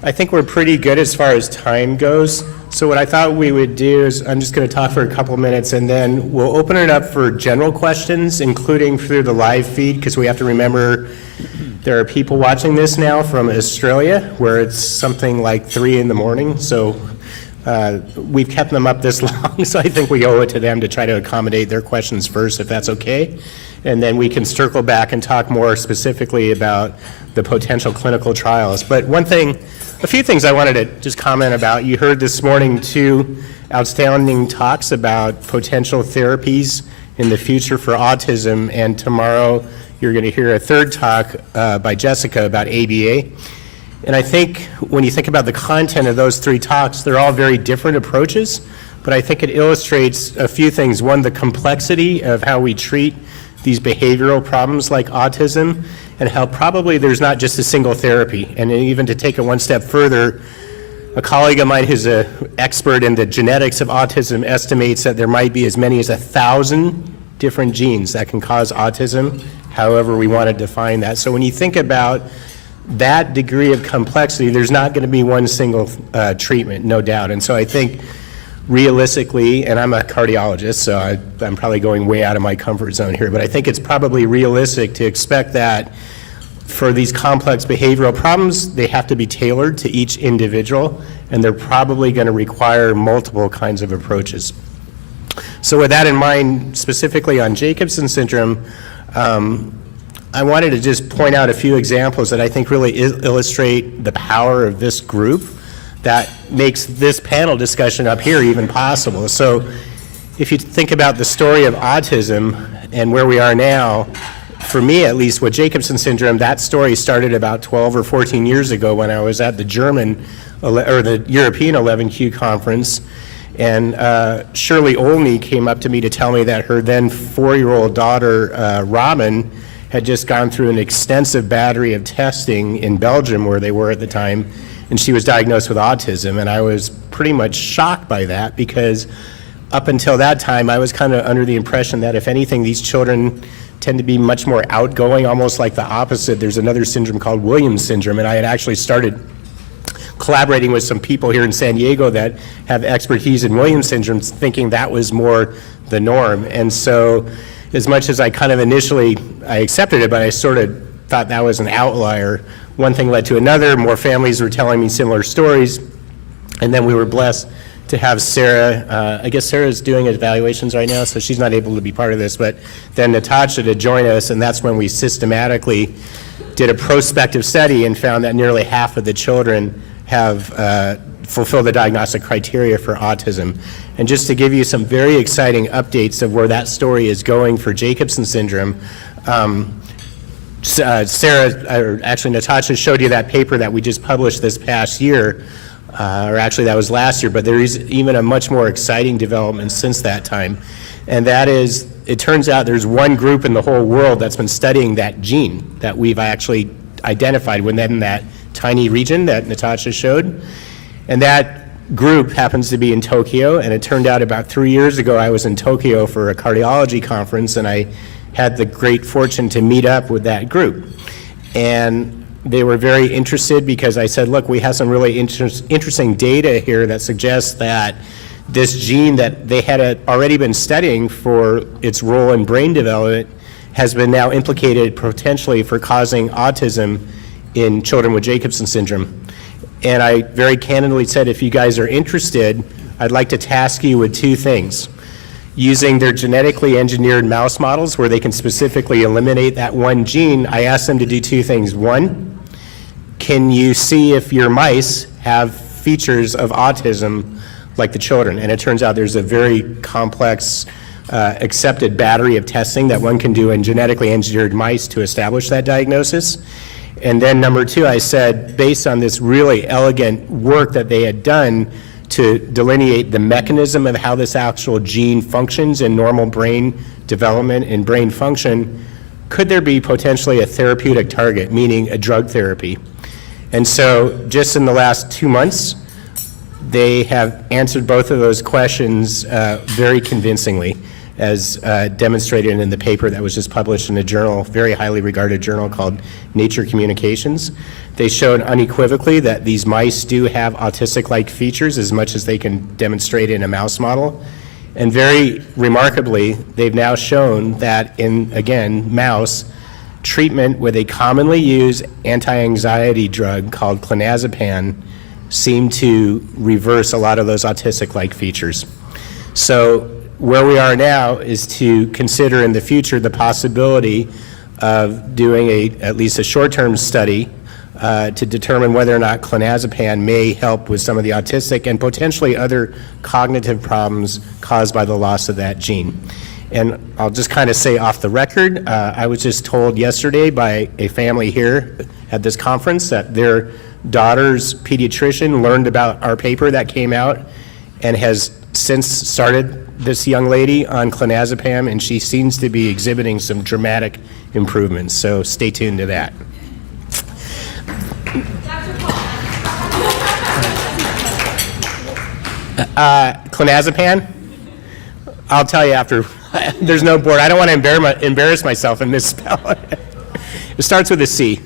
I think we're pretty good as far as time goes. So what I thought we would do is I'm just going to talk for a couple minutes, and then we'll open it up for general questions, including through the live feed, because we have to remember there are people watching this now from Australia, where it's something like 3 in the morning. So we've kept them up this long, so I think we owe it to them to try to accommodate their questions first, if that's okay. And then we can circle back and talk more specifically about the potential clinical trials. But a few things I wanted to just comment about. You heard this morning 2 outstanding talks about potential therapies in the future for autism, and tomorrow you're going to hear a 3rd talk by Jessica about ABA. And I think when you think about the content of those 3 talks, they're all very different approaches, but I think it illustrates a few things. One, the complexity of how we treat these behavioral problems like autism, and how probably there's not just a single therapy. And even to take it one step further, a colleague of mine who's an expert in the genetics of autism estimates that there might be as many as 1,000 different genes that can cause autism, however we want to define that. So when you think about that degree of complexity, there's not going to be one single treatment, no doubt. And so I think realistically, and I'm a cardiologist, so I'm probably going way out of my comfort zone here, but I think it's probably realistic to expect that for these complex behavioral problems, they have to be tailored to each individual, and they're probably going to require multiple kinds of approaches. So with that in mind, specifically on Jacobson syndrome, I wanted to just point out a few examples that I think really illustrate the power of this group that makes this panel discussion up here even possible. So if you think about the story of autism and where we are now, for me at least, with Jacobson syndrome, that story started about 12 or 14 years ago when I was at the the European 11Q conference, and Shirley Olney came up to me to tell me that her then 4-year-old daughter, Robin, had just gone through an extensive battery of testing in Belgium, where they were at the time, and she was diagnosed with autism. And I was pretty much shocked by that, because up until that time I was kind of under the impression that if anything, these children tend to be much more outgoing, almost like the opposite. There's another syndrome called Williams syndrome, and I had actually started collaborating with some people here in San Diego that have expertise in Williams syndrome, thinking that was more the norm. And so as much as I kind of initially, I accepted it, but I sort of thought that was an outlier. One thing led to another, more families were telling me similar stories, and then we were blessed to have Sarah, I guess Sarah's doing evaluations right now, so she's not able to be part of this, but then Natacha to join us, and that's when we systematically did a prospective study and found that nearly half of the children have fulfilled the diagnostic criteria for autism. And just to give you some very exciting updates of where that story is going for Jacobson syndrome, Sarah, or actually Natacha, showed you that paper that we just published this past year, or actually that was last year, but there is even a much more exciting development since that time. And that is, it turns out there's one group in the whole world that's been studying that gene that we've actually identified within that tiny region that Natacha showed. And that group happens to be in Tokyo, and it turned out about 3 years ago I was in Tokyo for a cardiology conference, and I had the great fortune to meet up with that group. And they were very interested because I said, look, we have some really interesting data here that suggests that this gene that they had already been studying for its role in brain development has been now implicated potentially for causing autism in children with Jacobson syndrome. And I very candidly said, if you guys are interested, I'd like to task you with 2 things. Using their genetically engineered mouse models where they can specifically eliminate that one gene, I asked them to do 2 things. One, can you see if your mice have features of autism like the children? And it turns out there's a very complex accepted battery of testing that one can do in genetically engineered mice to establish that diagnosis. And then number 2, I said, based on this really elegant work that they had done to delineate the mechanism of how this actual gene functions in normal brain development and brain function, could there be potentially a therapeutic target, meaning a drug therapy? And so just in the last 2 months, they have answered both of those questions very convincingly. as demonstrated in the paper that was just published in a journal, very highly regarded journal called Nature Communications. They showed unequivocally that these mice do have autistic-like features as much as they can demonstrate in a mouse model. And very remarkably, they've now shown that in, again, mouse, treatment with a commonly used anti-anxiety drug called clonazepam seemed to reverse a lot of those autistic-like features. So where we are now is to consider in the future the possibility of doing at least a short-term study to determine whether or not clonazepam may help with some of the autistic and potentially other cognitive problems caused by the loss of that gene. And I'll just kind of say off the record, I was just told yesterday by a family here at this conference that their daughter's pediatrician learned about our paper that came out and has since started this young lady on clonazepam, and she seems to be exhibiting some dramatic improvements. So stay tuned to that. Clonazepam? I'll tell you after. There's no board. I don't want to embarrass myself and misspell it. It starts with a C.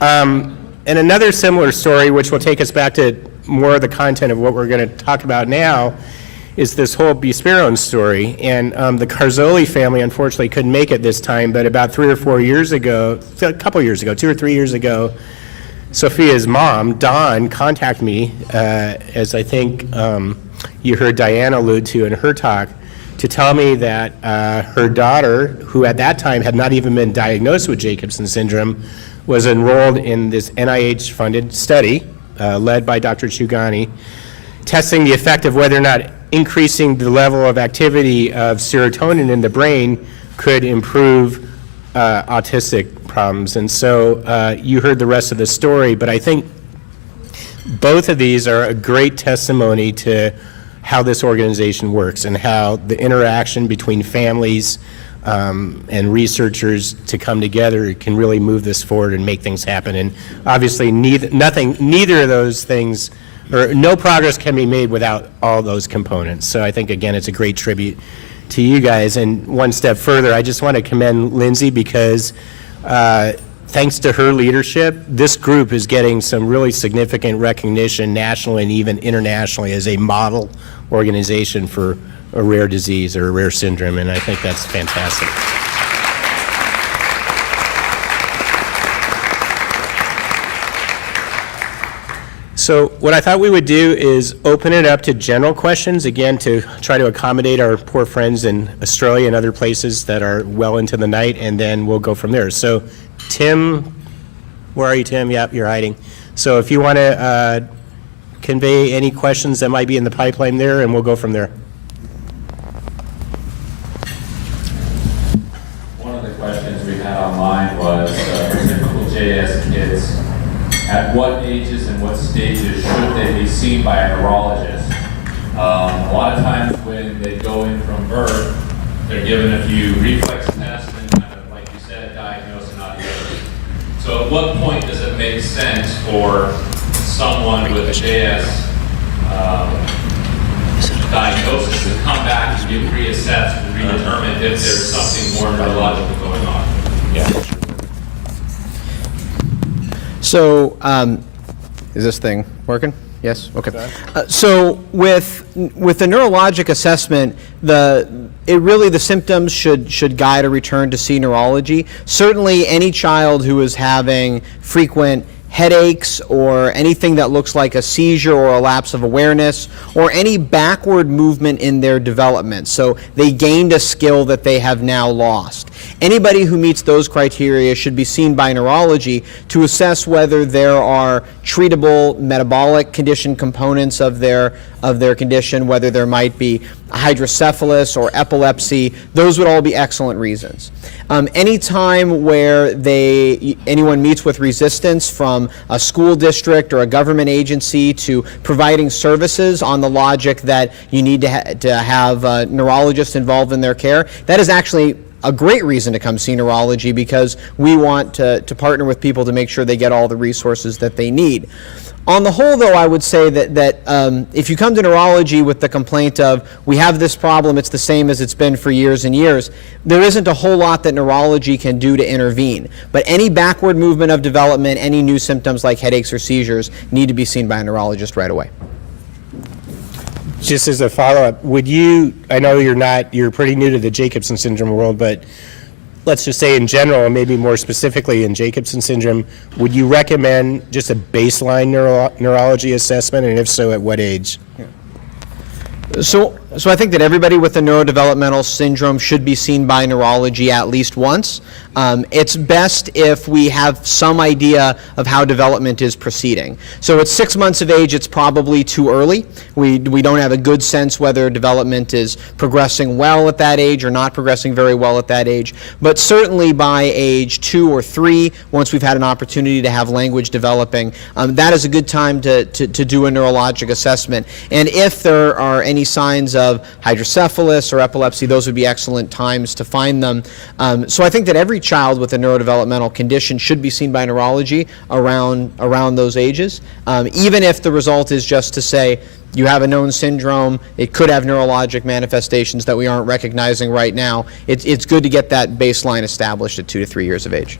And another similar story, which will take us back to more of the content of what we're going to talk about now, is this whole buspirone story. And the Carzoli family unfortunately couldn't make it this time, but about 3 or 4 years ago, a couple years ago, 2 or 3 years ago, Sophia's mom, Dawn, contacted me, as I think you heard Diane allude to in her talk, to tell me that her daughter, who at that time had not even been diagnosed with Jacobson syndrome, was enrolled in this NIH-funded study led by Dr. Chugani, testing the effect of whether or not increasing the level of activity of serotonin in the brain could improve autistic problems. And so you heard the rest of the story, but I think both of these are a great testimony to how this organization works and how the interaction between families and researchers to come together can really move this forward and make things happen. And obviously neither of those things, or no progress can be made without all those components. So I think, again, it's a great tribute to you guys. And one step further, I just want to commend Lindsay because thanks to her leadership, this group is getting some really significant recognition nationally and even internationally as a model organization for a rare disease or a rare syndrome, and I think that's fantastic. So what I thought we would do is open it up to general questions, again, to try to accommodate our poor friends in Australia and other places that are well into the night, and then we'll go from there. So Tim, where are you, Tim? Yep, you're hiding. So if you want to convey any questions that might be in the pipeline there, and we'll go from there. One of the questions we had online was, for typical JS kids, at what ages and what stages should they be seen by a neurologist? A lot of times when they go in from birth, they're given a few reflex tests and kind of, like you said, diagnose and not diagnose. So at what point does it make sense for someone with a JS diagnosis to come back and get reassessed and redetermined if there's something more neurological going on? Yeah. So, is this thing working? Yes? Okay. So with the neurologic assessment, the symptoms should guide a return to see neurology. Certainly any child who is having frequent headaches or anything that looks like a seizure or a lapse of awareness or any backward movement in their development. So they gained a skill that they have now lost. Anybody who meets those criteria should be seen by neurology to assess whether there are treatable metabolic condition components of their condition, whether there might be hydrocephalus or epilepsy. Those would all be excellent reasons. Any time where anyone meets with resistance from a school district or a government agency to providing services on the logic that you need to have a neurologist involved in their care, that is actually a great reason to come see neurology, because we want to partner with people to make sure they get all the resources that they need. On the whole, though, I would say that if you come to neurology with the complaint of, we have this problem, it's the same as it's been for years and years, there isn't a whole lot that neurology can do to intervene. But any backward movement of development, any new symptoms like headaches or seizures need to be seen by a neurologist right away. Just as a follow-up, would you, I know you're pretty new to the Jacobson syndrome world, but let's just say in general, and maybe more specifically in Jacobson syndrome, would you recommend just a baseline neurology assessment, and if so, at what age? So I think that everybody with a neurodevelopmental syndrome should be seen by neurology at least once. It's best if we have some idea of how development is proceeding. So at 6 months of age, it's probably too early. We don't have a good sense whether development is progressing well at that age or not progressing very well at that age. But certainly by age 2 or 3, once we've had an opportunity to have language developing, that is a good time to do a neurologic assessment. And if there are any signs of hydrocephalus or epilepsy, those would be excellent times to find them. So I think that every child with a neurodevelopmental condition should be seen by neurology around those ages, even if the result is just to say, you have a known syndrome, it could have neurologic manifestations that we aren't recognizing right now. It's good to get that baseline established at 2 to 3 years of age.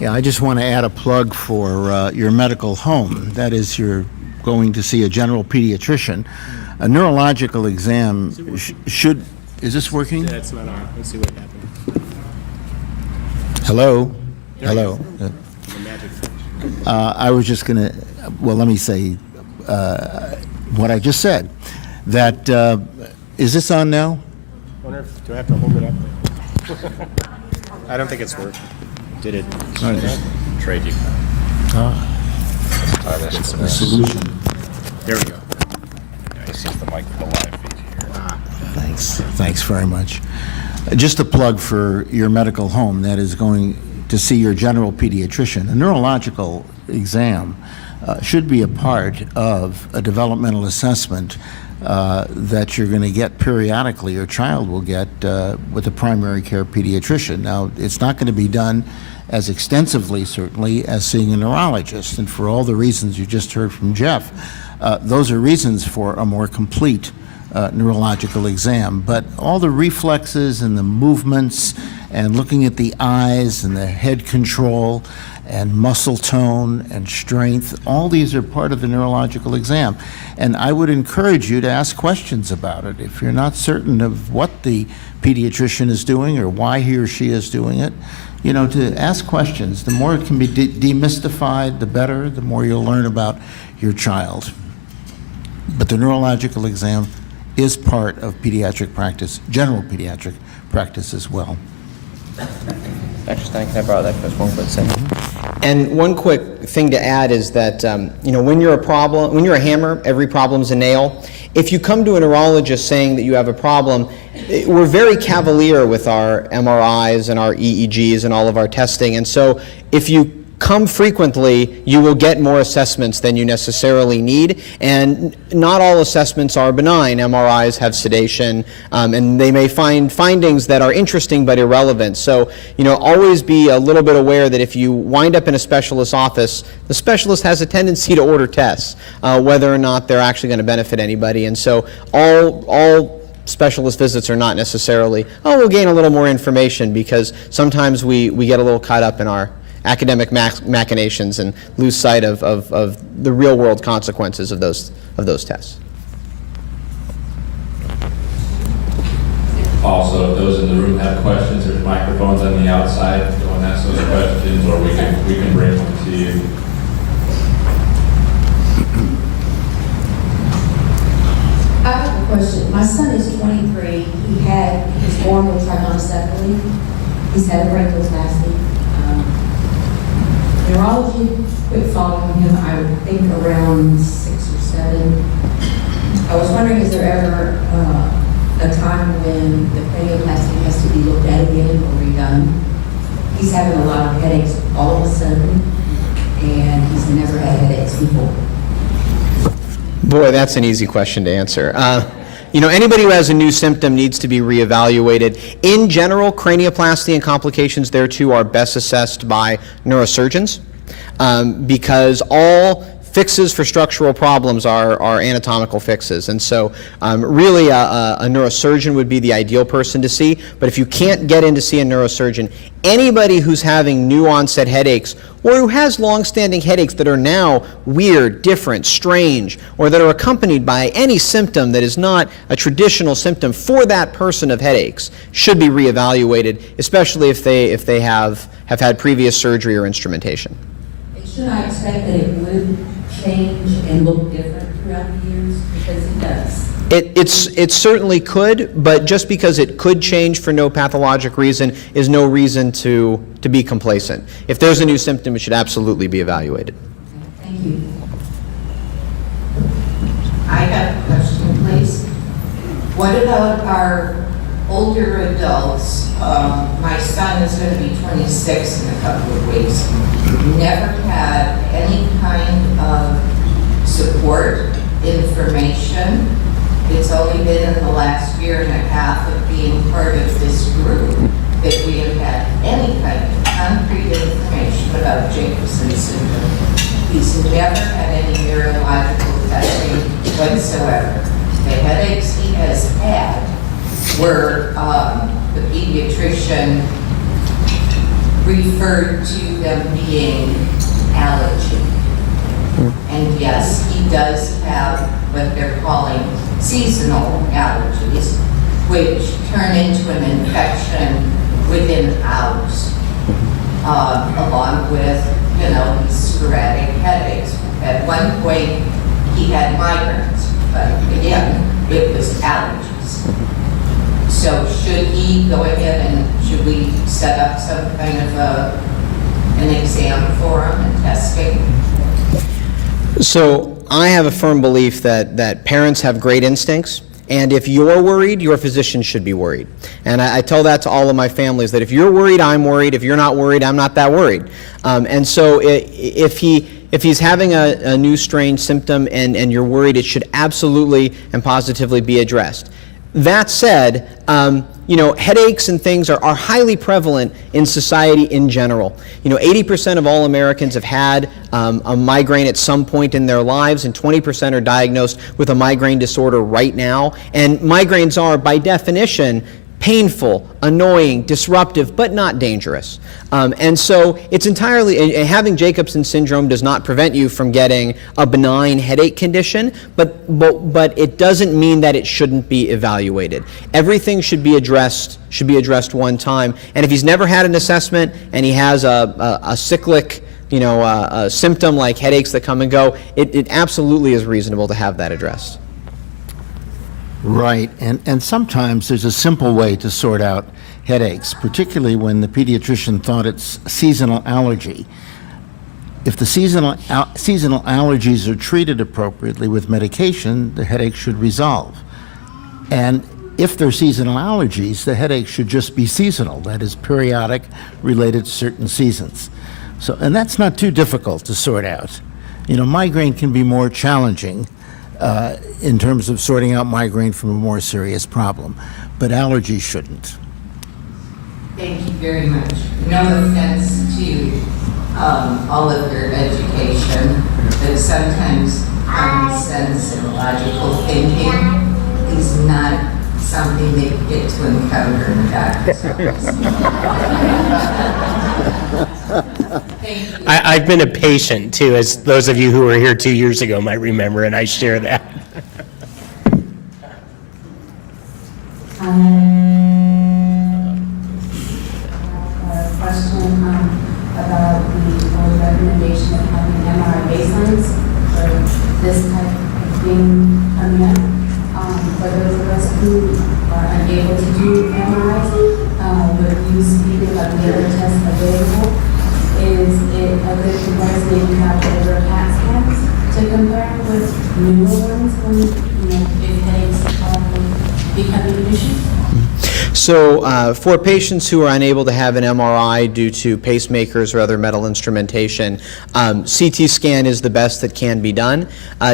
Yeah, I just want to add a plug for your medical home. That is, you're going to see a general pediatrician. A neurological exam should, is this working? Yeah, it's not on. Let's see what happened. Hello? Hello? I was just going to, well, let me say what I just said. That, is this on now? I wonder if, do I have to hold it up? I don't think it's working. Did it? Trade you. The solution. There we go. This is the mic for the live feed here. Thanks. Thanks very much. Just a plug for your medical home that is going to see your general pediatrician. A neurological exam should be a part of a developmental assessment that you're going to get periodically, your child will get with a primary care pediatrician. Now, it's not going to be done as extensively, certainly, as seeing a neurologist. And for all the reasons you just heard from Jeff, those are reasons for a more complete neurological exam. But all the reflexes and the movements and looking at the eyes and the head control and muscle tone and strength, all these are part of the neurological exam. And I would encourage you to ask questions about it. If you're not certain of what the pediatrician is doing or why he or she is doing it, you know, to ask questions. The more it can be demystified, the better, the more you'll learn about your child. But the neurological exam is part of pediatric practice, general pediatric practice as well. Dr. Stein, can I borrow that for just one quick second? And one quick thing to add is that, you know, when you're a hammer, every problem's a nail. If you come to a neurologist saying that you have a problem, we're very cavalier with our MRIs and our EEGs and all of our testing. And so if you come frequently, you will get more assessments than you necessarily need. And not all assessments are benign. MRIs have sedation, and they may find findings that are interesting but irrelevant. So, you know, always be a little bit aware that if you wind up in a specialist's office, the specialist has a tendency to order tests, whether or not they're actually going to benefit anybody. And so all specialist visits are not necessarily, oh, we'll gain a little more information, because sometimes we get a little caught up in our academic machinations and lose sight of the real world consequences of those tests. Also, if those in the room have questions, there's microphones on the outside. Go and ask those questions, or we can bring them to you. I have a question. My son is 23. He was born with trigonocephaly. He's had a brachioplasty. Neurology quit following him, I would think, around 6 or 7. I was wondering, is there ever a time when the cranioplasty has to be looked at again or redone? He's having a lot of headaches all of a sudden, and he's never had headaches before. Boy, that's an easy question to answer. You know, anybody who has a new symptom needs to be reevaluated. In general, cranioplasty and complications there too are best assessed by neurosurgeons. because all fixes for structural problems are anatomical fixes. And so really a neurosurgeon would be the ideal person to see. But if you can't get in to see a neurosurgeon, anybody who's having new onset headaches or who has long-standing headaches that are now weird, different, strange, or that are accompanied by any symptom that is not a traditional symptom for that person of headaches should be reevaluated, especially if they have had previous surgery or instrumentation. Should I expect that it would change and look different throughout the years? Because it does. It certainly could, but just because it could change for no pathologic reason is no reason to be complacent. If there's a new symptom, it should absolutely be evaluated. Thank you. I have a question, please. What about our older adults? My son is going to be 26 in a couple of weeks. Never had any kind of support, information. It's only been in the last year and a half of being part of this group that we have had any kind of concrete information about Jacobson syndrome. He's never had any neurological testing whatsoever. The headaches he has had were the pediatrician referred to them being allergy. And yes, he does have what they're calling seasonal allergies, which turn into an infection within hours, along with, these sporadic headaches. At one point, he had migraines, but again, it was allergies. So should he go ahead and should we set up some kind of an exam for him and testing? So I have a firm belief that parents have great instincts, and if you're worried, your physician should be worried. And I tell that to all of my families, that if you're worried, I'm worried. If you're not worried, I'm not that worried. And so if he's having a new strange symptom and you're worried, it should absolutely and positively be addressed. That said, headaches and things are highly prevalent in society in general. 80% of all Americans have had a migraine at some point in their lives, and 20% are diagnosed with a migraine disorder right now. And migraines are, by definition, painful, annoying, disruptive, but not dangerous. And so it's entirely, having Jacobson syndrome does not prevent you from getting a benign headache condition, but it doesn't mean that it shouldn't be evaluated. Everything should be addressed one time. And if he's never had an assessment and he has a cyclic, a symptom like headaches that come and go, it absolutely is reasonable to have that addressed. Right, and sometimes there's a simple way to sort out headaches, particularly when the pediatrician thought it's seasonal allergy. If the seasonal allergies are treated appropriately with medication, the headache should resolve. And if they're seasonal allergies, the headache should just be seasonal, that is periodic, related to certain seasons. And that's not too difficult to sort out. Migraine can be more challenging in terms of sorting out migraine from a more serious problem, but allergies shouldn't. Thank you very much. No offense to all of your education, but sometimes common sense and logical thinking is not something that you get to encounter in the doctor's office. Thank you. I've been a patient too, as those of you who were here 2 years ago might remember, and I share that. A question about the recommendation of having MRI baselines for this type of thing coming up. For those of us who are unable to do MRIs, but use either of the other tests available, is it a good comparison if you have older CAT scans to compare with newer ones when, if headaches are becoming an issue? So for patients who are unable to have an MRI due to pacemakers or other metal instrumentation, CT scan is the best that can be done.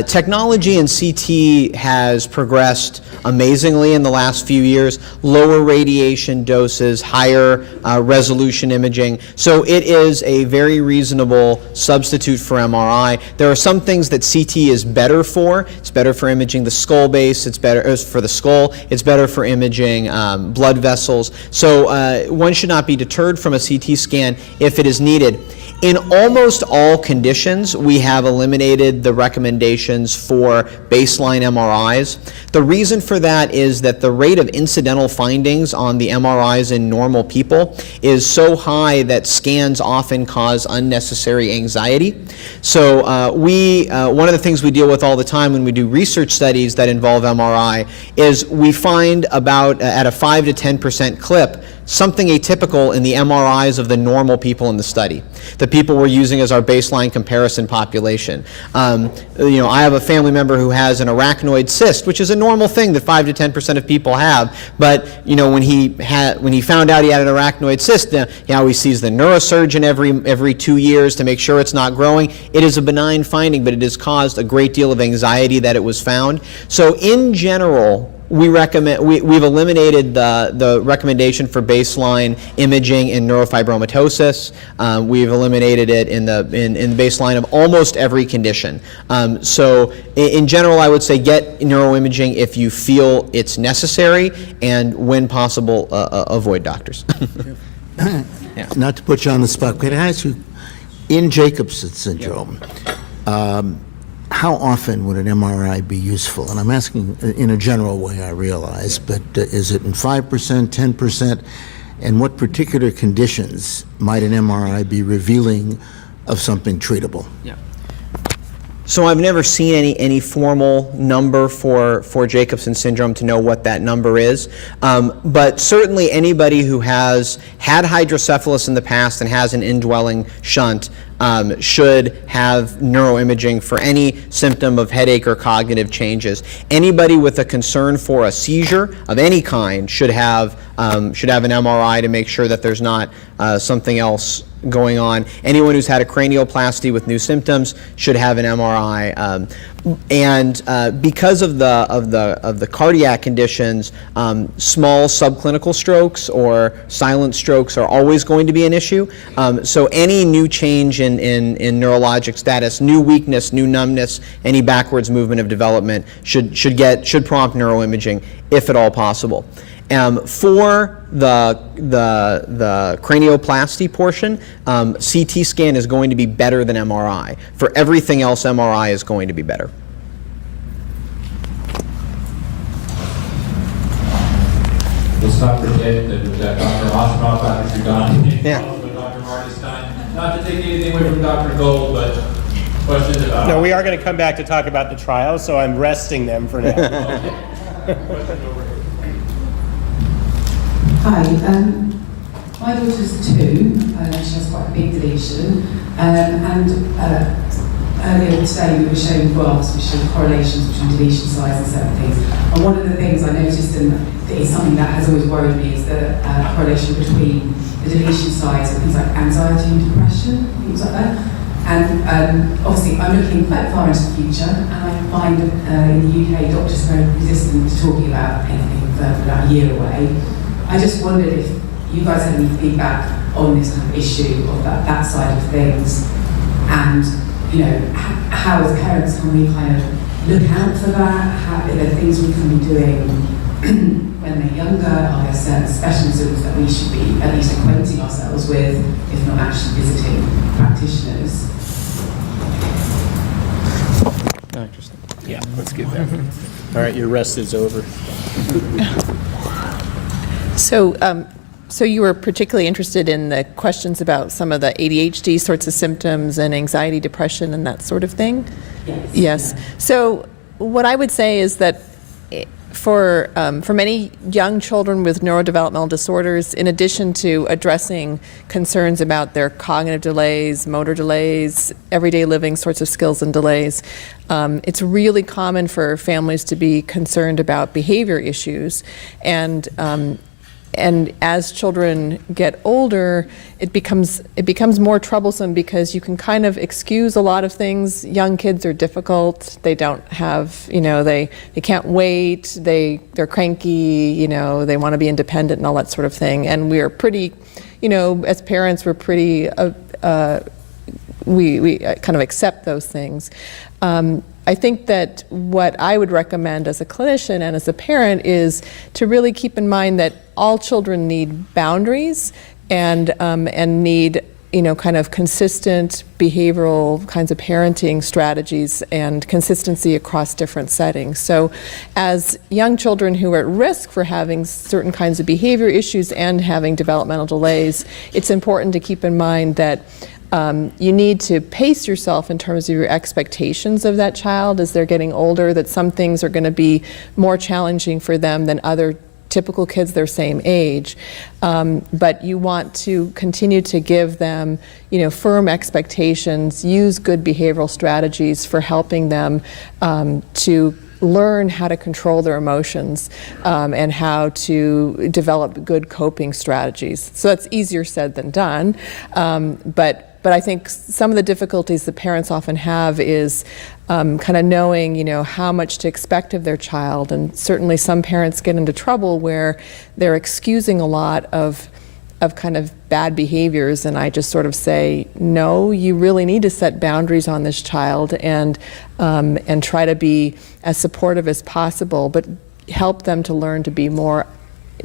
Technology in CT has progressed amazingly in the last few years. Lower radiation doses, higher resolution imaging. So it is a very reasonable substitute for MRI. There are some things that CT is better for. It's better for imaging the skull base. It's better for the skull. It's better for imaging blood vessels. So one should not be deterred from a CT scan if it is needed. In almost all conditions, we have eliminated the recommendations for baseline MRIs. The reason for that is that the rate of incidental findings on the MRIs in normal people is so high that scans often cause unnecessary anxiety. So one of the things we deal with all the time when we do research studies that involve MRI is we find about at a 5 to 10% clip something atypical in the MRIs of the normal people in the study, the people we're using as our baseline comparison population. I have a family member who has an arachnoid cyst, which is a normal thing that 5 to 10% of people have, but when he found out he had an arachnoid cyst, he sees the neurosurgeon every 2 years to make sure it's not growing. It is a benign finding, but it has caused a great deal of anxiety that it was found. So in general, we've eliminated the recommendation for baseline imaging in neurofibromatosis. We've eliminated it in the baseline of almost every condition. So in general, I would say get neuroimaging if you feel it's necessary, and when possible, avoid doctors. Yeah. Not to put you on the spot, could I ask you, in Jacobson syndrome, how often would an MRI be useful? And I'm asking in a general way, I realize, but is it in 5%, 10%? And what particular conditions might an MRI be revealing of something treatable? Yeah. So I've never seen any formal number for Jacobson syndrome to know what that number is. But certainly anybody who has had hydrocephalus in the past and has an indwelling shunt should have neuroimaging for any symptom of headache or cognitive changes. Anybody with a concern for a seizure of any kind should have an MRI to make sure that there's not something else going on. Anyone who's had a cranioplasty with new symptoms should have an MRI. And because of the cardiac conditions, small subclinical strokes or silent strokes are always going to be an issue. So any new change in neurologic status, new weakness, new numbness, any backwards movement of development should prompt neuroimaging if at all possible. For the cranioplasty portion, CT scan is going to be better than MRI. For everything else, MRI is going to be better. Let's not forget that we've got Dr. Akshoomoff, Dr. Chugani, Yeah. Dr. Marty, Stein. Not to take anything away from Dr. Gold, but questions about... No, we are going to come back to talk about the trial, so I'm resting them for now. Hi, my daughter's 2, she has quite a big deletion, and earlier today we were showing graphs which show correlations between deletion size and certain things. And one of the things I noticed, and that is something that has always worried me, is the correlation between the deletion size and things like anxiety and depression, things like that. And obviously I'm looking quite far into the future, and I find in the UK doctors are very resistant to talking about anything further about a year away. I just wondered if you guys had any feedback on this kind of issue of that side of things, and how as parents can we kind of look out for that? How, are there things we can be doing when they're younger? Are there certain specialisms that we should be at least acquainting ourselves with, if not actually visiting practitioners? Interesting. Yeah, let's get that. All right, your rest is over. So you were particularly interested in the questions about some of the ADHD sorts of symptoms and anxiety, depression, and that sort of thing? Yes. So what I would say is that for many young children with neurodevelopmental disorders, in addition to addressing concerns about their cognitive delays, motor delays, everyday living sorts of skills and delays, it's really common for families to be concerned about behavior issues. And as children get older, it becomes more troublesome because you can kind of excuse a lot of things. Young kids are difficult. They don't have, they can't wait. They're cranky. They want to be independent and all that sort of thing. And we are pretty, as parents, we're pretty. We kind of accept those things. I think that what I would recommend as a clinician and as a parent is to really keep in mind that all children need boundaries and need kind of consistent behavioral kinds of parenting strategies and consistency across different settings. So as young children who are at risk for having certain kinds of behavior issues and having developmental delays, it's important to keep in mind that you need to pace yourself in terms of your expectations of that child as they're getting older, that some things are going to be more challenging for them than other typical kids their same age. But you want to continue to give them, firm expectations, use good behavioral strategies for helping them to learn how to control their emotions and how to develop good coping strategies. So that's easier said than done. But I think some of the difficulties that parents often have is kind of knowing, how much to expect of their child. And certainly some parents get into trouble where they're excusing a lot of kind of bad behaviors, and I just sort of say, no, you really need to set boundaries on this child and try to be as supportive as possible, but help them to learn to be more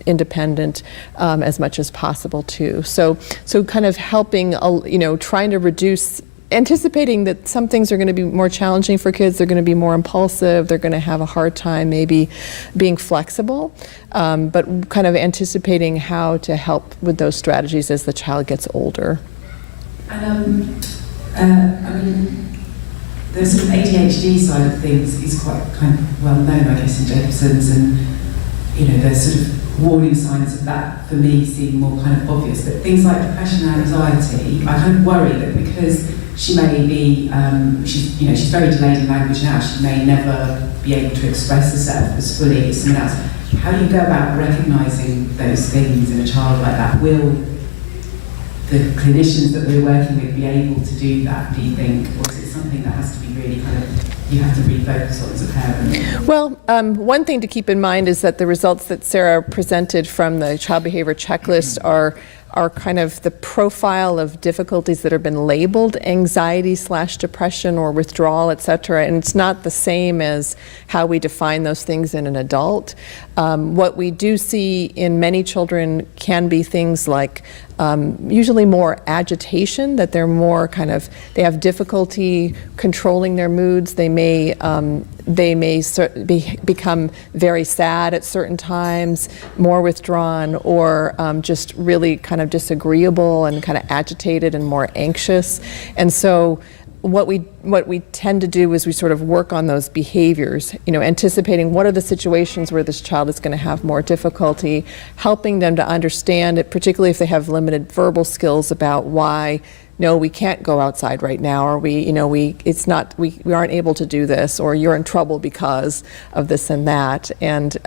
independent as much as possible too. So kind of helping, trying to reduce, anticipating that some things are going to be more challenging for kids, they're going to be more impulsive, they're going to have a hard time maybe being flexible, but kind of anticipating how to help with those strategies as the child gets older. And the sort of ADHD side of things is quite kind of well known, I guess, in Jacobson's, and there's sort of warning signs of that for me seem more kind of obvious. But things like depression and anxiety, I kind of worry that because she may be, she's very delayed in language now, she may never be able to express herself as fully as someone else. How do you go about recognising those things in a child like that? Will the clinicians that we're working with be able to do that, do you think? Or is it something that has to be really kind of, you have to refocus on as a parent? Well, one thing to keep in mind is that the results that Sarah presented from the child behavior checklist are kind of the profile of difficulties that have been labeled anxiety/depression or withdrawal, et cetera, and it's not the same as how we define those things in an adult. What we do see in many children can be things like usually more agitation, that they're more kind of, they have difficulty controlling their moods. They may become very sad at certain times, more withdrawn, or just really kind of disagreeable and kind of agitated and more anxious. And so what we tend to do is we sort of work on those behaviors, anticipating what are the situations where this child is going to have more difficulty, helping them to understand it, particularly if they have limited verbal skills about why, no, we can't go outside right now, or we aren't able to do this, or you're in trouble because of this and that. And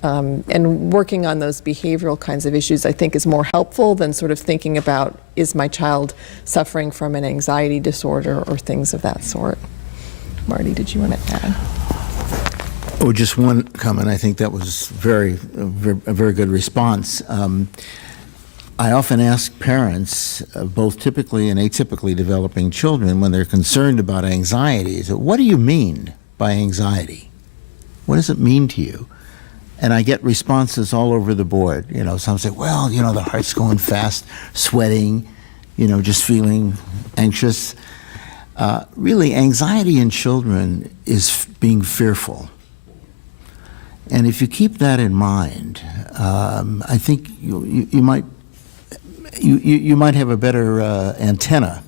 working on those behavioral kinds of issues, I think, is more helpful than sort of thinking about, is my child suffering from an anxiety disorder or things of that sort. Marty, did you want to add? Oh, just one comment. I think that was a very good response. I often ask parents, both typically and atypically developing children, when they're concerned about anxiety, is what do you mean by anxiety? What does it mean to you? And I get responses all over the board. Some say, well, the heart's going fast, sweating, just feeling anxious. Really, anxiety in children is being fearful. And if you keep that in mind, I think you might have a better antenna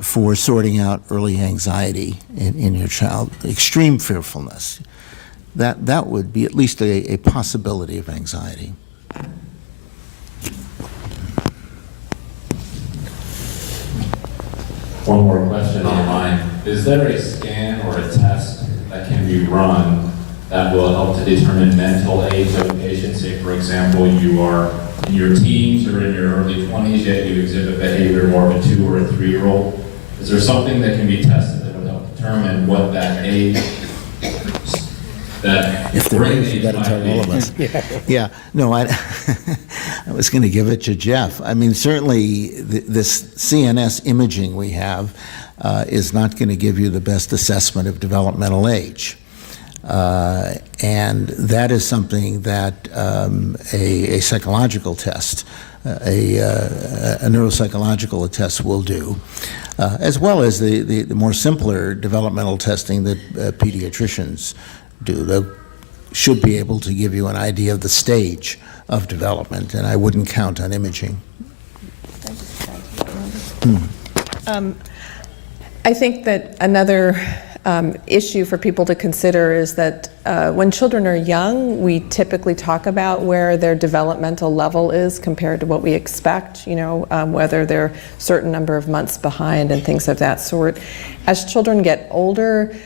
for sorting out early anxiety in your child, extreme fearfulness. That would be at least a possibility of anxiety. One more question on mine. Is there a scan or a test that can be run that will help to determine mental age of a patient? Say, for example, you are in your teens or in your early 20s, yet you exhibit behavior more of a 2 or a 3-year-old? Is there something that can be tested that would help determine what that age, that If there brain is, you age got to might tell all of be? us. Yeah, no, I was going to give it to Jeff. I mean, certainly this CNS imaging we have is not going to give you the best assessment of developmental age. And that is something that a psychological test, a neuropsychological test will do, as well as the more simpler developmental testing that pediatricians do. They should be able to give you an idea of the stage of development, and I wouldn't count on imaging. I think that another issue for people to consider is that when children are young, we typically talk about where their developmental level is compared to what we expect, whether they're a certain number of months behind and things of that sort. As children get older,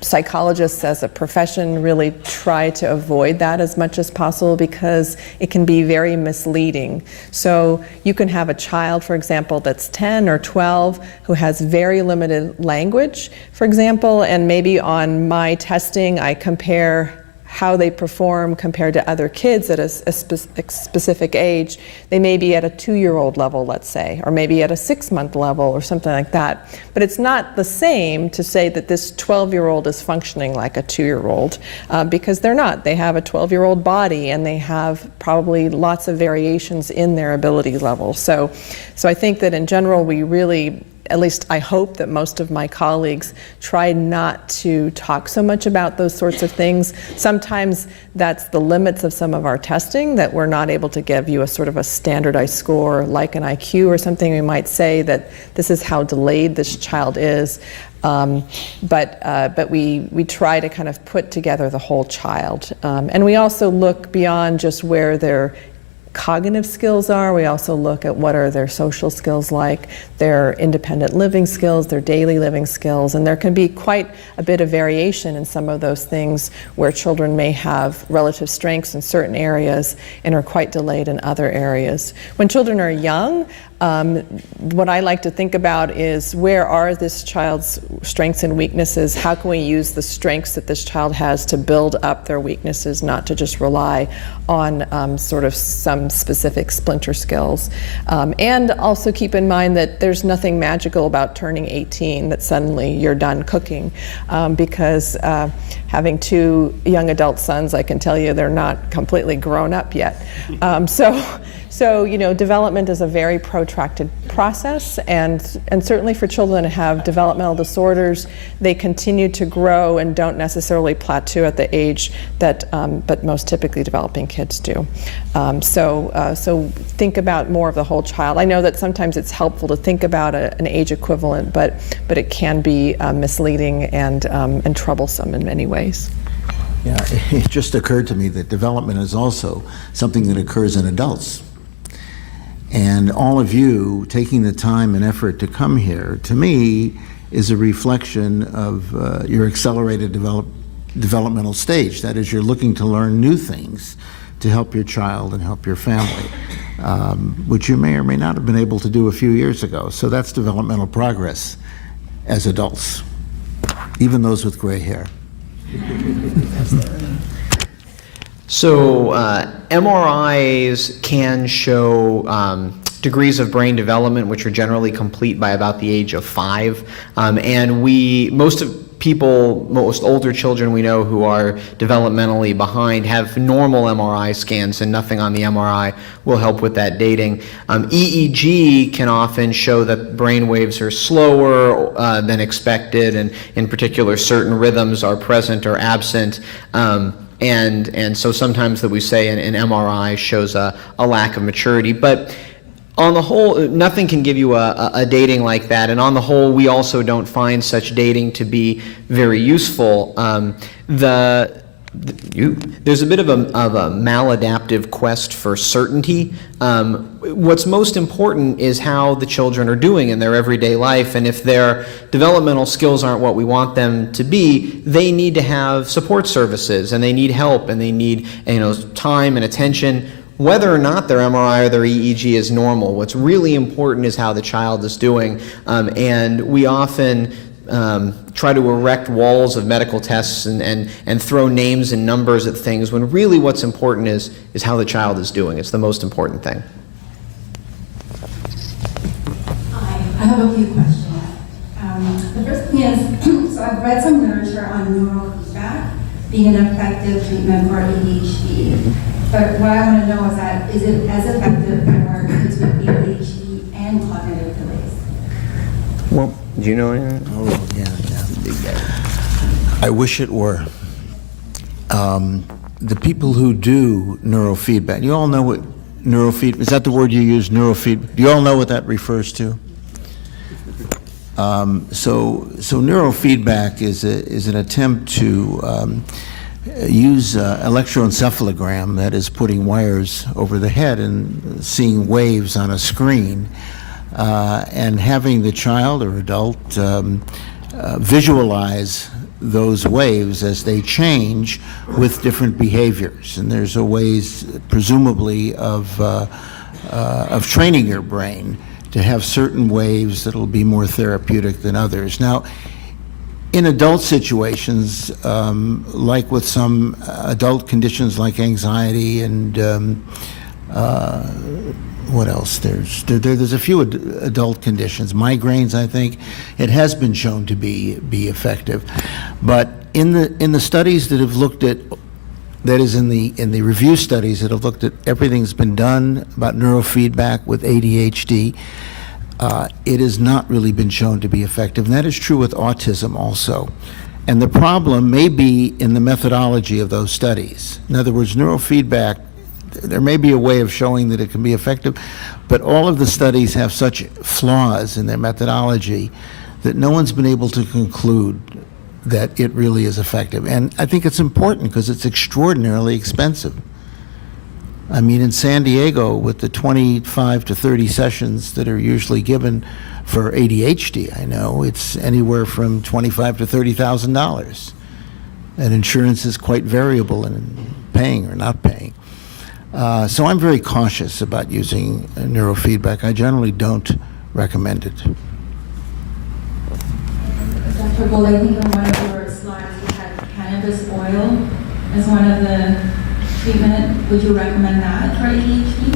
psychologists as a profession really try to avoid that as much as possible because it can be very misleading. So you can have a child, for example, that's 10 or 12 who has very limited language, for example, and maybe on my testing I compare how they perform compared to other kids at a specific age. They may be at a 2-year-old level, let's say, or maybe at a 6-month level or something like that. But it's not the same to say that this 12-year-old is functioning like a 2-year-old because they're not. They have a 12-year-old body and they have probably lots of variations in their ability level. So I think that in general we really, at least I hope that most of my colleagues try not to talk so much about those sorts of things. Sometimes that's the limits of some of our testing, that we're not able to give you a sort of a standardized score like an IQ or something. We might say that this is how delayed this child is. But we try to kind of put together the whole child. And we also look beyond just where their cognitive skills are. We also look at what are their social skills like, their independent living skills, their daily living skills, and there can be quite a bit of variation in some of those things where children may have relative strengths in certain areas and are quite delayed in other areas. When children are young, what I like to think about is where are this child's strengths and weaknesses? How can we use the strengths that this child has to build up their weaknesses, not to just rely on sort of some specific splinter skills. And also keep in mind that there's nothing magical about turning 18, that suddenly you're done cooking, because having 2 young adult sons, I can tell you they're not completely grown up yet. So development is a very protracted process, and certainly for children that have developmental disorders, they continue to grow and don't necessarily plateau at the age that but most typically developing kids do. So think about more of the whole child. I know that sometimes it's helpful to think about an age equivalent, but it can be misleading and troublesome in many ways. Yeah, it just occurred to me that development is also something that occurs in adults. And all of you taking the time and effort to come here, to me, is a reflection of your accelerated developmental stage. That is, you're looking to learn new things to help your child and help your family, which you may or may not have been able to do a few years ago. So that's developmental progress as adults, even those with gray hair. So MRIs can show degrees of brain development which are generally complete by about the age of 5. And most older children we know who are developmentally behind have normal MRI scans, and nothing on the MRI will help with that dating. EEG can often show that brain waves are slower than expected, and in particular certain rhythms are present or absent. And so sometimes that we say an MRI shows a lack of maturity. But on the whole, nothing can give you a dating like that. And on the whole, we also don't find such dating to be very useful. There's a bit of a maladaptive quest for certainty. What's most important is how the children are doing in their everyday life, and if their developmental skills aren't what we want them to be, they need to have support services, and they need help, and they need time and attention. whether or not their MRI or their EEG is normal. What's really important is how the child is doing, and we often try to erect walls of medical tests and throw names and numbers at things, when really what's important is how the child is doing. It's the most important thing. Hi, I have a few questions. The first thing is, so I've read some literature on neurofeedback being an effective treatment for ADHD. But what I want to know is that, is it as effective for kids with ADHD and cognitive delays? Well, do you know anything? Oh, yeah. I wish it were. The people who do neurofeedback, you all know what neurofeedback, is that the word you use, neurofeedback? Do you all know what that refers to? So neurofeedback is an attempt to use electroencephalogram, that is putting wires over the head and seeing waves on a screen, and having the child or adult visualize those waves as they change with different behaviors. And there's a ways, presumably, of training your brain to have certain waves that'll be more therapeutic than others. Now, in adult situations, like with some adult conditions like anxiety and what else? There's a few adult conditions. Migraines, I think, it has been shown to be effective. But in the studies that have looked at, that is in the review studies that have looked at everything that's been done about neurofeedback with ADHD, it has not really been shown to be effective. And that is true with autism also. And the problem may be in the methodology of those studies. In other words, neurofeedback, there may be a way of showing that it can be effective, but all of the studies have such flaws in their methodology that no one's been able to conclude that it really is effective. And I think it's important because it's extraordinarily expensive. I mean, in San Diego, with the 25 to 30 sessions that are usually given for ADHD, I know it's anywhere from $25,000 to $30,000. And insurance is quite variable in paying or not paying. So I'm very cautious about using neurofeedback. I generally don't recommend it. Dr. Gold, I think on one of your slides you had cannabis oil as one of the treatment. Would you recommend that for ADHD?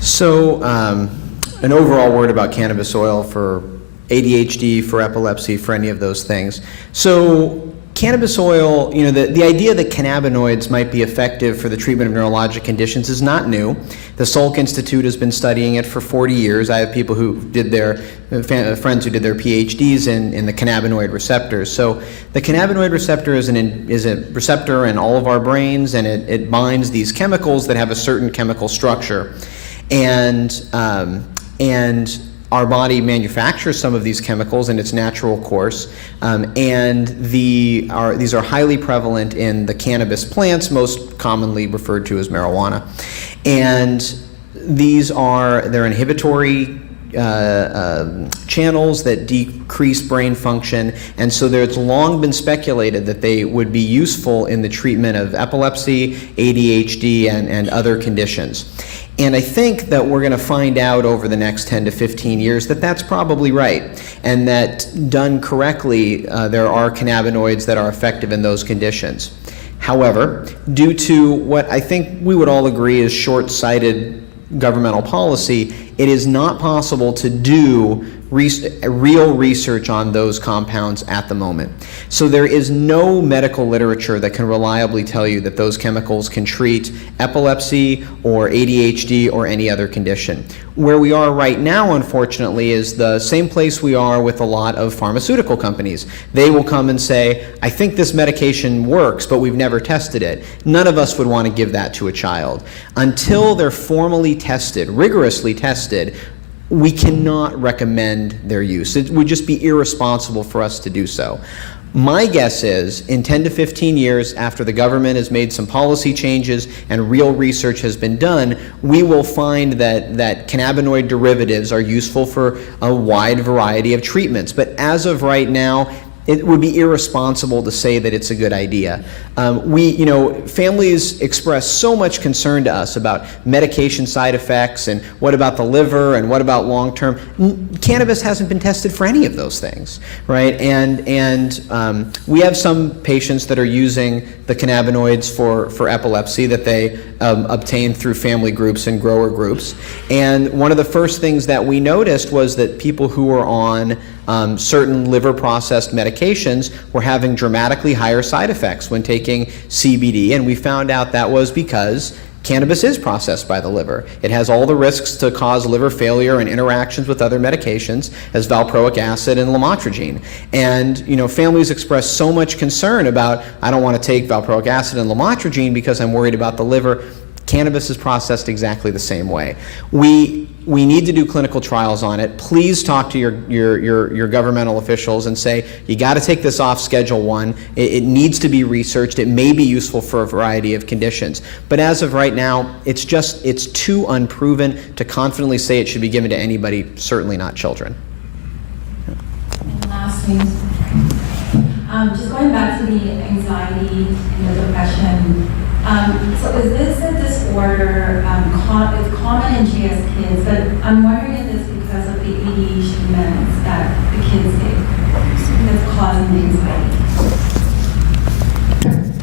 So, an overall word about cannabis oil for ADHD, for epilepsy, for any of those things. So, cannabis oil, you know, the idea that cannabinoids might be effective for the treatment of neurologic conditions is not new. The Salk Institute has been studying it for 40 years. I have people who did their, friends who did their PhDs in the cannabinoid receptors. So the cannabinoid receptor is a receptor in all of our brains, and it binds these chemicals that have a certain chemical structure. And our body manufactures some of these chemicals in its natural course, and these are highly prevalent in the cannabis plants, most commonly referred to as marijuana. And they're inhibitory channels that decrease brain function, and so it's long been speculated that they would be useful in the treatment of epilepsy, ADHD, and other conditions. And I think that we're going to find out over the next 10 to 15 years that that's probably right, and that done correctly, there are cannabinoids that are effective in those conditions. However, due to what I think we would all agree is short-sighted governmental policy, it is not possible to do real research on those compounds at the moment. So there is no medical literature that can reliably tell you that those chemicals can treat epilepsy or ADHD or any other condition. Where we are right now, unfortunately, is the same place we are with a lot of pharmaceutical companies. They will come and say, I think this medication works, but we've never tested it. None of us would want to give that to a child. Until they're formally tested, rigorously tested, we cannot recommend their use. It would just be irresponsible for us to do so. My guess is, in 10 to 15 years, after the government has made some policy changes and real research has been done, we will find that cannabinoid derivatives are useful for a wide variety of treatments. But as of right now, it would be irresponsible to say that it's a good idea. Families express so much concern to us about medication side effects and what about the liver and what about long-term. Cannabis hasn't been tested for any of those things, right? And we have some patients that are using the cannabinoids for epilepsy that they obtain through family groups and grower groups. And one of the first things that we noticed was that people who were on certain liver processed medications were having dramatically higher side effects when taking CBD, and we found out that was because cannabis is processed by the liver. It has all the risks to cause liver failure and interactions with other medications as valproic acid and lamotrigine. And families express so much concern about, I don't want to take valproic acid and lamotrigine because I'm worried about the liver. Cannabis is processed exactly the same way. We need to do clinical trials on it. Please talk to your governmental officials and say, you got to take this off Schedule 1. It needs to be researched. It may be useful for a variety of conditions. But as of right now, it's too unproven to confidently say it should be given to anybody, certainly not children. And last thing, just going back to the anxiety and the depression. So is this a disorder, it's common in GS kids, but I'm wondering if it's because of the ADHD meds that the kids take that's causing the anxiety?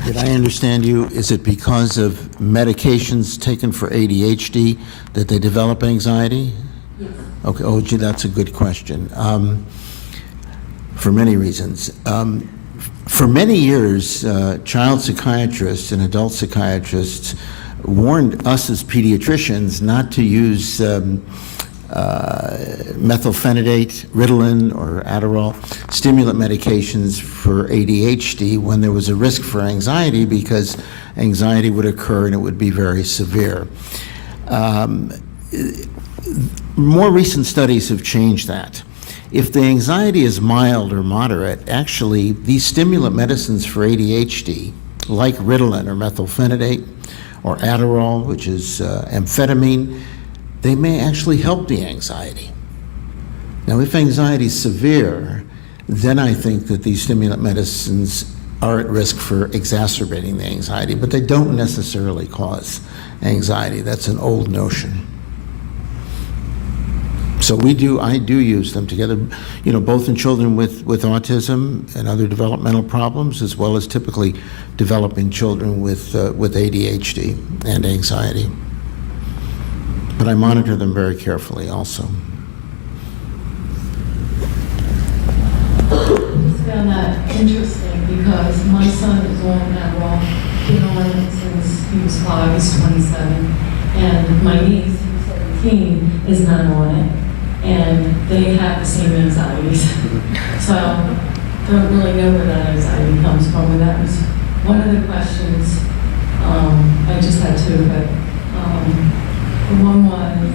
Did I understand you? Is it because of medications taken for ADHD that they develop anxiety? Yes. Okay, oh gee, that's a good question. For many reasons. For many years, child psychiatrists and adult psychiatrists warned us as pediatricians not to use methylphenidate, Ritalin, or Adderall, stimulant medications for ADHD when there was a risk for anxiety, because anxiety would occur and it would be very severe. More recent studies have changed that. If the anxiety is mild or moderate, actually, these stimulant medicines for ADHD, like Ritalin or methylphenidate or Adderall, which is amphetamine, they may actually help the anxiety. Now, if anxiety is severe, then I think that these stimulant medicines are at risk for exacerbating the anxiety, but they don't necessarily cause anxiety. That's an old notion. So I do use them together, both in children with autism and other developmental problems, as well as typically developing children with ADHD and anxiety. But I monitor them very carefully also. I found that interesting because my son is on Adderall, been on it since he was 5, he's 27, and my niece, who's 17, is not on it. And they have the same anxieties. So don't really know where that anxiety comes from. And that was one of the questions. I just had two, but one was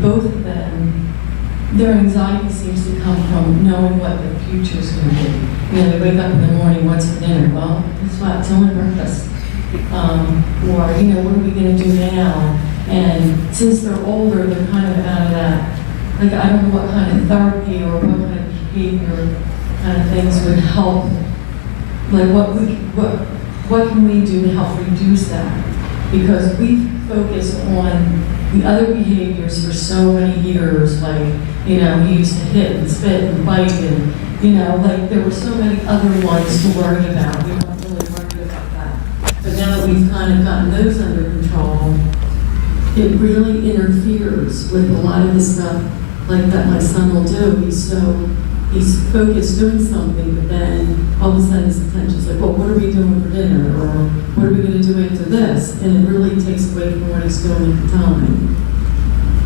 both of them, their anxiety seems to come from knowing what the future is going to be. They wake up in the morning, what's for dinner? Well, it's what, it's only breakfast. Or, what are we going to do now? And since they're older, they're kind of out of that. Like, I don't know what kind of therapy or what kind of behavior kind of things would help. Like, what can we do to help reduce that? Because we've focused on the other behaviors for so many years. Like, he used to hit and spit and bite, and like there were so many other ones to worry about. We weren't really worried about that. But now that we've kind of gotten those under control, it really interferes with a lot of the stuff like that my son will do. He's focused doing something, but then all of a sudden his attention's like, well, what are we doing for dinner? Or what are we going to do after this? And it really takes away from what he's doing at the time.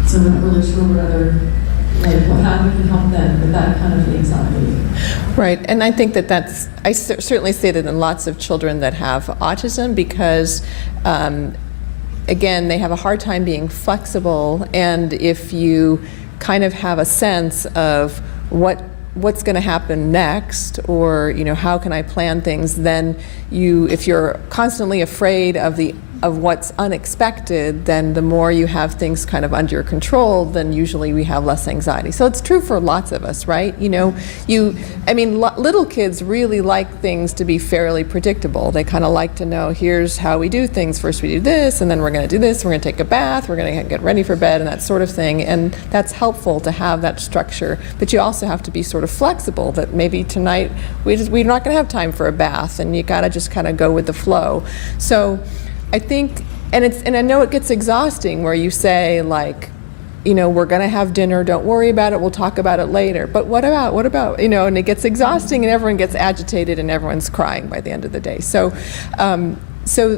So I'm not really sure how we can help them with that kind of anxiety. Right, and I think I certainly say that in lots of children that have autism, because again, they have a hard time being flexible, and if you kind of have a sense of what's going to happen next, or how can I plan things, then if you're constantly afraid of the of what's unexpected, then the more you have things kind of under your control, then usually we have less anxiety. So it's true for lots of us, right? You know, little kids really like things to be fairly predictable. They kind of like to know, here's how we do things. First we do this, and then we're going to do this, we're going to take a bath, we're going to get ready for bed, and that sort of thing. And that's helpful to have that structure. But you also have to be sort of flexible, that maybe tonight we're not going to have time for a bath, and you got to just kind of go with the flow. So I think, and I know it gets exhausting where you say, like, you know, we're going to have dinner, don't worry about it, we'll talk about it later. But what about, you know, and it gets exhausting and everyone gets agitated and everyone's crying by the end of the day. So, so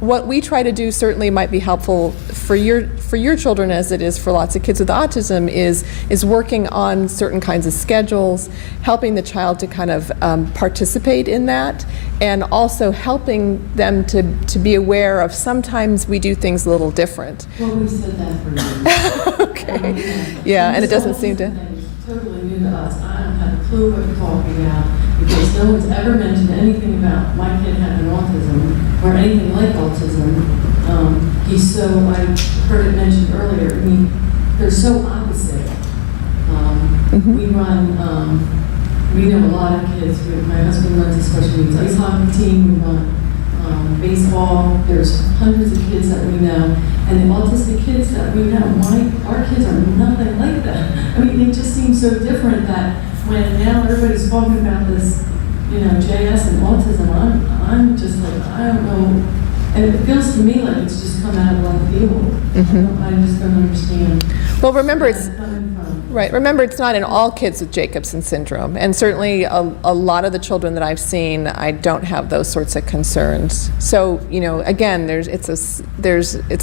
what we try to do certainly might be helpful for your children, as it is for lots of kids with autism, is working on certain kinds of schedules, helping the child to kind of participate in that, and also helping them to be aware of sometimes we do things a little different. Well, we said that for years. Okay. Yeah, and it doesn't seem to. Totally new to us. I don't have a clue what you're talking about, because no one's ever mentioned anything about my kid having autism or anything like autism. I heard it mentioned earlier. I mean, they're so opposite. We know a lot of kids. My husband runs a special needs ice hockey team. We run baseball. There's hundreds of kids that we know. And the autistic kids that we know, our kids are nothing like that. I mean, they just seem so different that when now everybody's talking about this, you know, JS and autism, I'm just like, I don't know. And it feels to me like it's just come out of left field. I just don't understand. Well, remember, it's not in all kids with Jacobson syndrome, and certainly a lot of the children that I've seen, I don't have those sorts of concerns. So, you know, again, it's a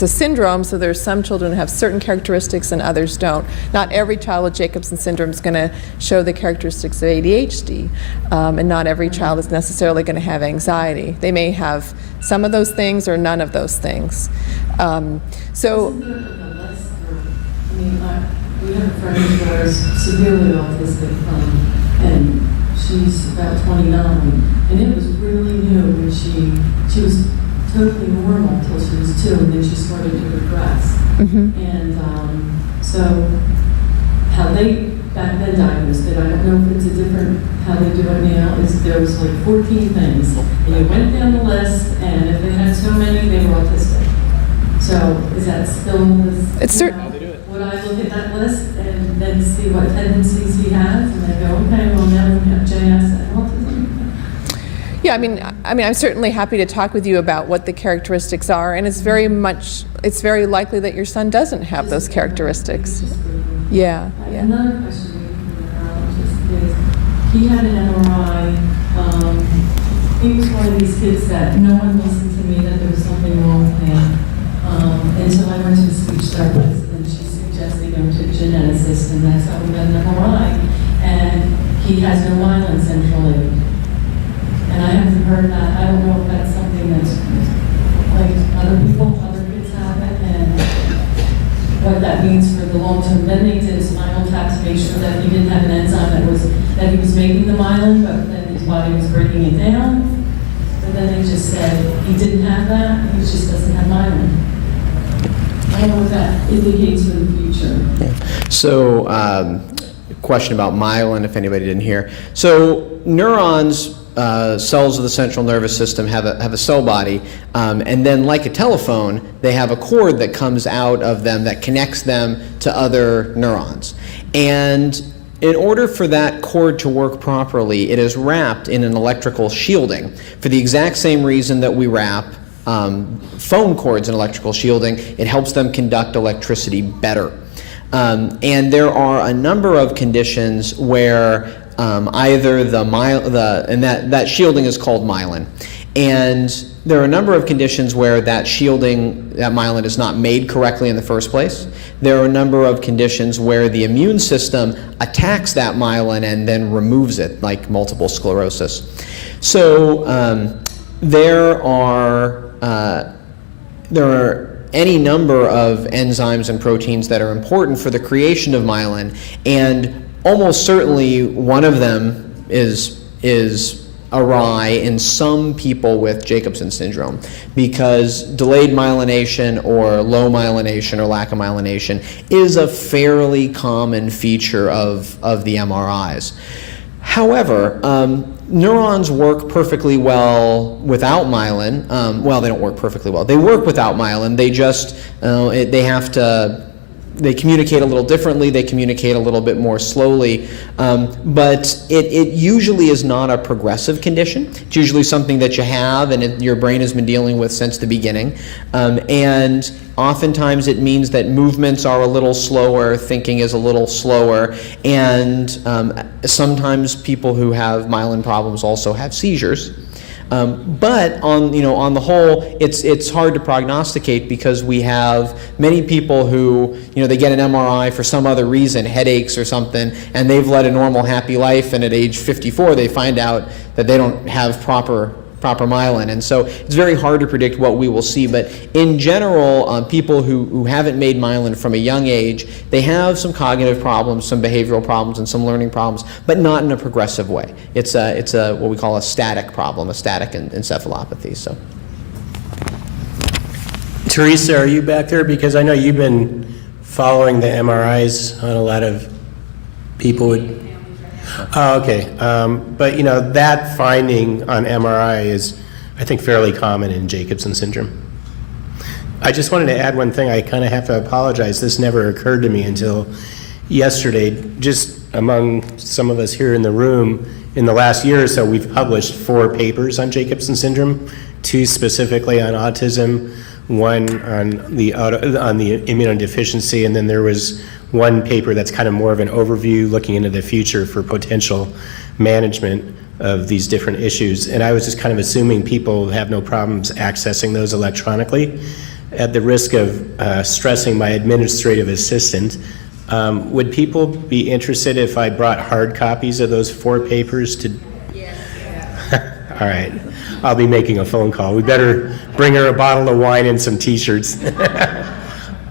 syndrome, so there's some children who have certain characteristics and others don't. Not every child with Jacobson syndrome is going to show the characteristics of ADHD, and not every child is necessarily going to have anxiety. They may have some of those things or none of those things. We have a friend who is severely autistic, and she's about 29, and it was really new when she was totally normal until she was 2, and then she started to regress. And so how they back then diagnosed it, I don't know if it's a different, how they do it now, is there was like 14 things, and you went down the list, and if they had so many, they were autistic. So is that still this? It's certain. Would I look at that list and then see what tendencies he has, and then go, okay, well now we have JS and autism? Yeah, I mean, I'm certainly happy to talk with you about what the characteristics are, and it's very likely that your son doesn't have those characteristics. Yeah. Another question for the neurologist is, he had an MRI. He was one of these kids that no one listened to me that there was something wrong with him until I went to a speech therapist, and she suggested him to a geneticist, and that's how we got an MRI. And he has no myelin central lobe. And I haven't heard that. I don't know if that's something that's like other kids have it, and what that means for the long term. Then they did a spinal tap to make sure that he didn't have an enzyme that he was making the myelin, but then his body was breaking it down. But then they just said he didn't have that, he just doesn't have myelin. I don't know what that indicates for the future. So, question about myelin, if anybody didn't hear. So, neurons, cells of the central nervous system have a cell body, and then like a telephone, they have a cord that comes out of them that connects them to other neurons. And in order for that cord to work properly, it is wrapped in an electrical shielding for the exact same reason that we wrap phone cords in electrical shielding. It helps them conduct electricity better. And there are a number of conditions where either that shielding is called myelin. And there are a number of conditions where that myelin is not made correctly in the first place. There are a number of conditions where the immune system attacks that myelin and then removes it, like multiple sclerosis. So there are any number of enzymes and proteins that are important for the creation of myelin, and almost certainly one of them is awry in some people with Jacobson syndrome, because delayed myelination or low myelination or lack of myelination is a fairly common feature of the MRIs. However, neurons work perfectly well without myelin. Well, they don't work perfectly well. They work without myelin. They just, they communicate a little differently, they communicate a little bit more slowly, but it usually is not a progressive condition. It's usually something that you have and your brain has been dealing with since the beginning. And oftentimes it means that movements are a little slower, thinking is a little slower, and sometimes people who have myelin problems also have seizures. But on the whole, it's hard to prognosticate, because we have many people who, they get an MRI for some other reason, headaches or something, and they've led a normal, happy life, and at age 54 they find out that they don't have proper myelin. And so it's very hard to predict what we will see. But in general, people who haven't made myelin from a young age, they have some cognitive problems, some behavioral problems, and some learning problems, but not in a progressive way. It's a what we call a static problem, a static encephalopathy. So, Teresa, are you back there? Because I know you've been following the MRIs on a lot of people with... Oh, okay. But that finding on MRI is, I think, fairly common in Jacobson syndrome. I just wanted to add one thing. I kind of have to apologize. This never occurred to me until yesterday. Just among some of us here in the room, in the last year or so, we've published 4 papers on Jacobson syndrome, 2 specifically on autism, 1 on the immunodeficiency, and then there was 1 paper that's kind of more of an overview looking into the future for potential management of these different issues. And I was just kind of assuming people have no problems accessing those electronically. At the risk of stressing my administrative assistant, would people be interested if I brought hard copies of those 4 papers to? All right, I'll be making a phone call. We better bring her a bottle of wine and some t-shirts.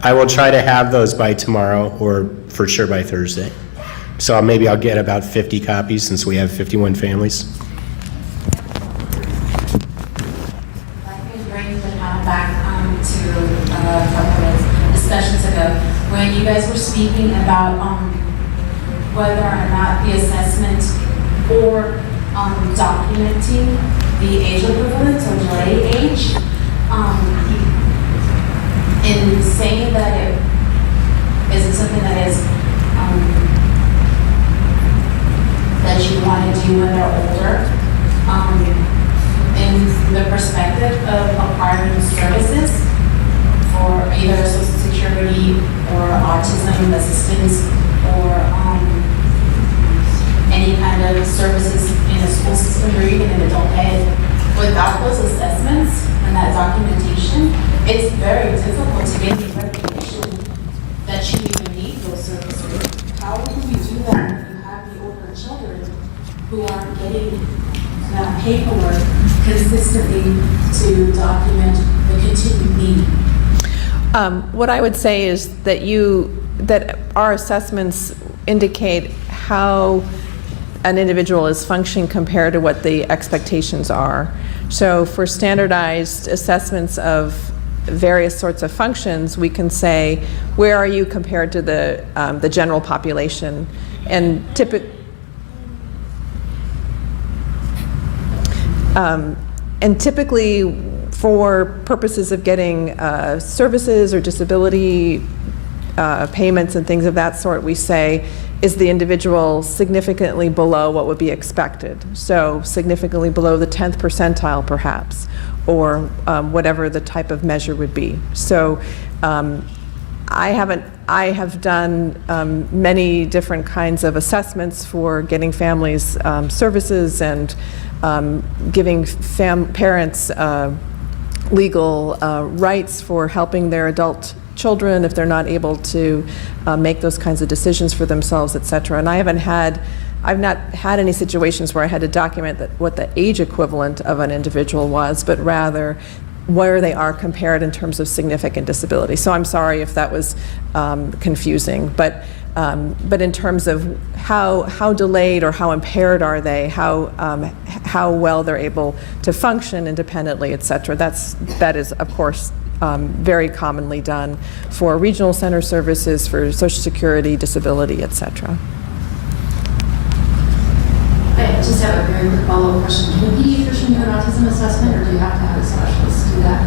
I will try to have those by tomorrow, or for sure by Thursday. So maybe I'll get about 50 copies since we have 51 families. I think bringing the back to a couple of discussions ago, when you guys were speaking about whether or not the assessment or documenting the age equivalent or delay age, in saying that it isn't something that is that you want to do when they're older, in the perspective of acquiring services for either Social Security or autism assistance or any kind of services in a school system or even in adult ed, without those assessments and that documentation, it's very difficult to get the recognition that you even need those services. How can you do that if you have the older children who aren't getting that paperwork consistently to document the continued need? What I would say is that our assessments indicate how an individual is functioning compared to what the expectations are. So for standardized assessments of various sorts of functions, we can say, where are you compared to the general population? And typically, for purposes of getting services or disability payments and things of that sort, we say, is the individual significantly below what would be expected? So significantly below the 10th percentile, perhaps, or whatever the type of measure would be. So I have done many different kinds of assessments for getting families services and giving parents legal rights for helping their adult children if they're not able to make those kinds of decisions for themselves, et cetera. And I've not had any situations where I had to document what the age equivalent of an individual was, but rather where they are compared in terms of significant disability. So I'm sorry if that was confusing, but But in terms of how delayed or how impaired are they, how well they're able to function independently, et cetera, that is, of course, very commonly done for regional center services, for Social Security, disability, et cetera. I just have a very quick follow-up question. Can a pediatrician do an autism assessment, or do you have to have a specialist do that?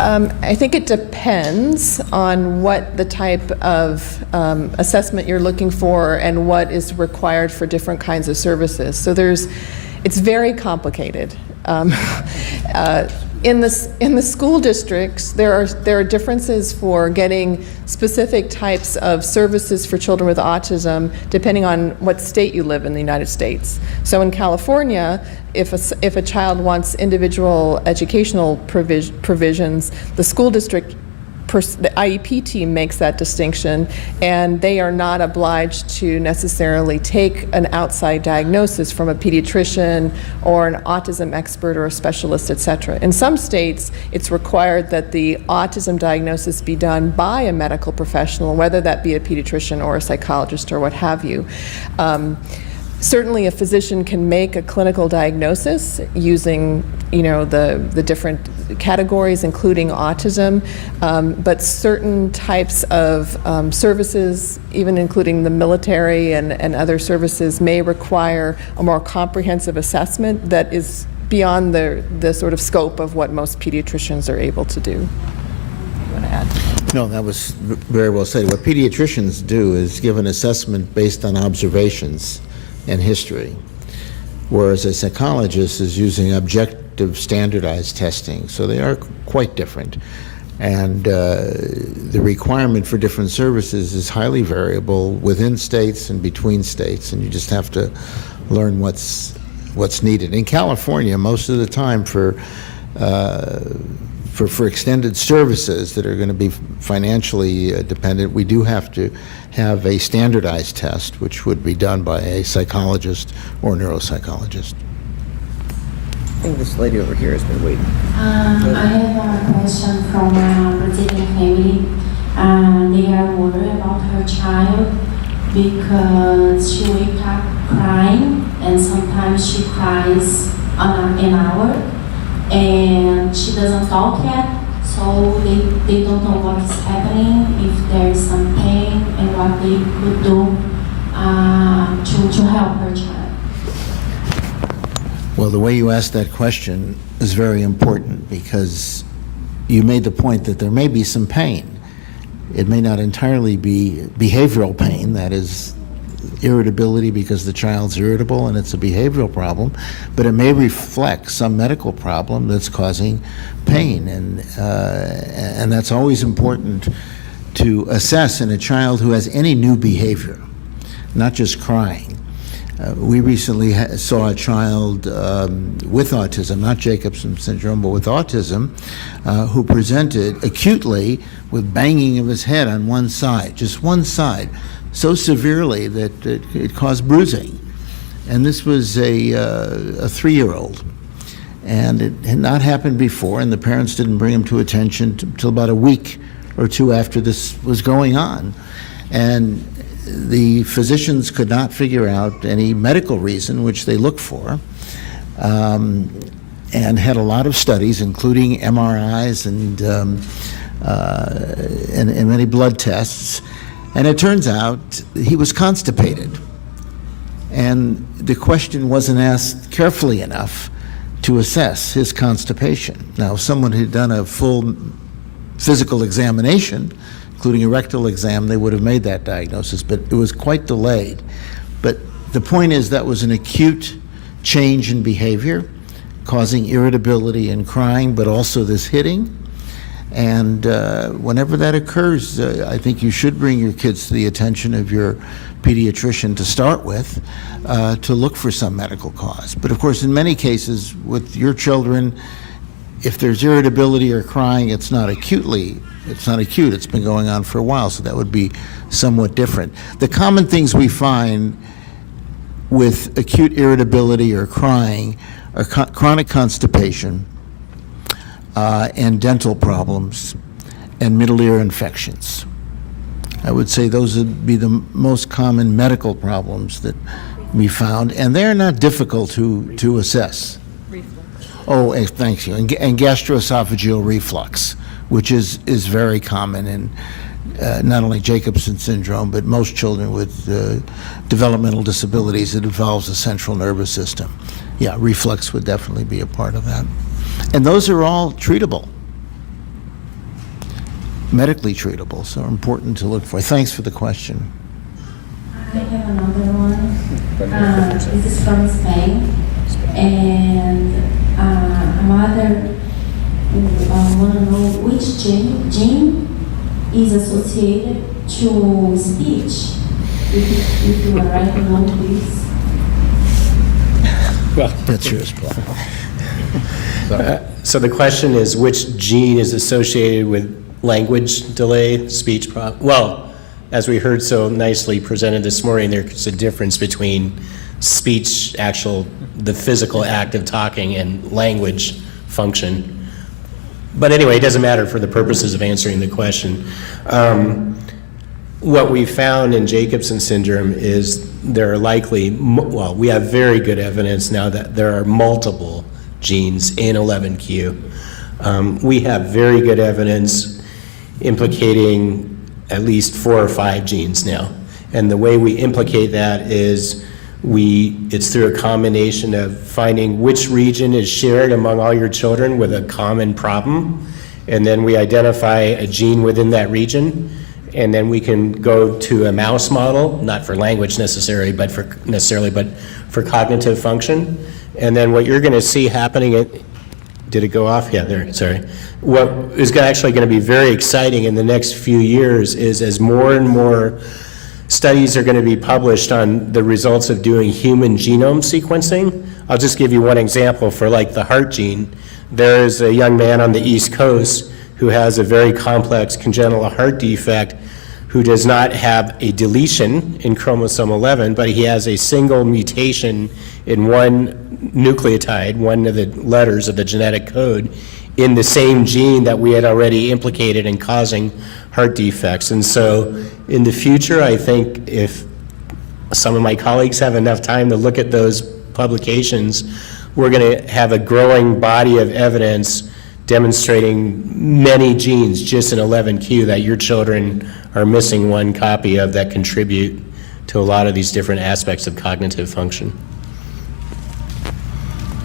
I think it depends on what the type of assessment you're looking for and what is required for different kinds of services. So it's very complicated. In the school districts, there are differences for getting specific types of services for children with autism depending on what state you live in the United States. So in California, if a child wants individual educational provisions, the school district, the IEP team makes that distinction, and they are not obliged to necessarily take an outside diagnosis from a pediatrician or an autism expert or a specialist, et cetera. In some states, it's required that the autism diagnosis be done by a medical professional, whether that be a pediatrician or a psychologist or what have you. Certainly a physician can make a clinical diagnosis using, the different categories, including autism, but certain types of services, even including the military and other services, may require a more comprehensive assessment that is beyond the sort of scope of what most pediatricians are able to do. You want to add? No, that was very well said. What pediatricians do is give an assessment based on observations and history, whereas a psychologist is using objective standardized testing. So they are quite different. And the requirement for different services is highly variable within states and between states, and you just have to learn what's needed. In California, most of the time for extended services that are going to be financially dependent, we do have to have a standardized test, which would be done by a psychologist or neuropsychologist. I think this lady over here has been waiting. I have a question from a Brazilian family. They are worried about her child because she wakes up crying, and sometimes she cries an hour, and she doesn't talk yet, so they don't know what is happening, if there is some pain, and what they could do to help her child. Well, the way you asked that question is very important, because you made the point that there may be some pain. It may not entirely be behavioral pain, that is irritability because the child's irritable and it's a behavioral problem, but it may reflect some medical problem that's causing pain, and that's always important to assess in a child who has any new behavior, not just crying. We recently saw a child with autism, not Jacobson syndrome, but with autism, who presented acutely with banging of his head on one side, just one side, so severely that it caused bruising. And this was a 3-year-old. And it had not happened before, and the parents didn't bring him to attention until about a week or two after this was going on. And the physicians could not figure out any medical reason which they looked for, and had a lot of studies, including MRIs and many blood tests. And it turns out he was constipated. And the question wasn't asked carefully enough to assess his constipation. Now, if someone had done a full physical examination, including a rectal exam, they would have made that diagnosis, but it was quite delayed. But the point is that was an acute change in behavior, causing irritability and crying, but also this hitting. And whenever that occurs, I think you should bring your kids to the attention of your pediatrician to start with, to look for some medical cause. But of course, in many cases with your children, if there's irritability or crying, it's not acute, it's been going on for a while, so that would be somewhat different. The common things we find with acute irritability or crying are chronic constipation, and dental problems, and middle ear infections. I would say those would be the most common medical problems that we found, and they're not difficult to assess. Oh, thank you. And gastroesophageal reflux, which is very common in not only Jacobson syndrome, but most children with developmental disabilities. It involves the central nervous system. Yeah, reflux would definitely be a part of that. And those are all treatable, medically treatable, so important to look for. Thanks for the question. I have another one. This is from Spain, and a mother want to know which gene is associated to speech. If you are right or wrong, please. Well, That's yours, Paul. so the question is, which gene is associated with language delay, speech problem? Well, as we heard so nicely presented this morning, there's a difference between speech, the physical act of talking, and language function. But anyway, it doesn't matter for the purposes of answering the question. What we found in Jacobson syndrome is there are likely, well, we have very good evidence now that there are multiple genes in 11q. We have very good evidence implicating at least 4 or 5 genes now. And the way we implicate that is it's through a combination of finding which region is shared among all your children with a common problem, and then we identify a gene within that region, and then we can go to a mouse model, not for language necessarily, but for cognitive function. And then what you're going to see happening, did it go off? Yeah, there, sorry. What is actually going to be very exciting in the next few years is as more and more studies are going to be published on the results of doing human genome sequencing. I'll just give you one example for like the heart gene. There is a young man on the East Coast who has a very complex congenital heart defect who does not have a deletion in chromosome 11, but he has a single mutation in one nucleotide, one of the letters of the genetic code, in the same gene that we had already implicated in causing heart defects. And so in the future, I think if some of my colleagues have enough time to look at those publications, we're going to have a growing body of evidence demonstrating many genes just in 11q that your children are missing one copy of that contribute to a lot of these different aspects of cognitive function.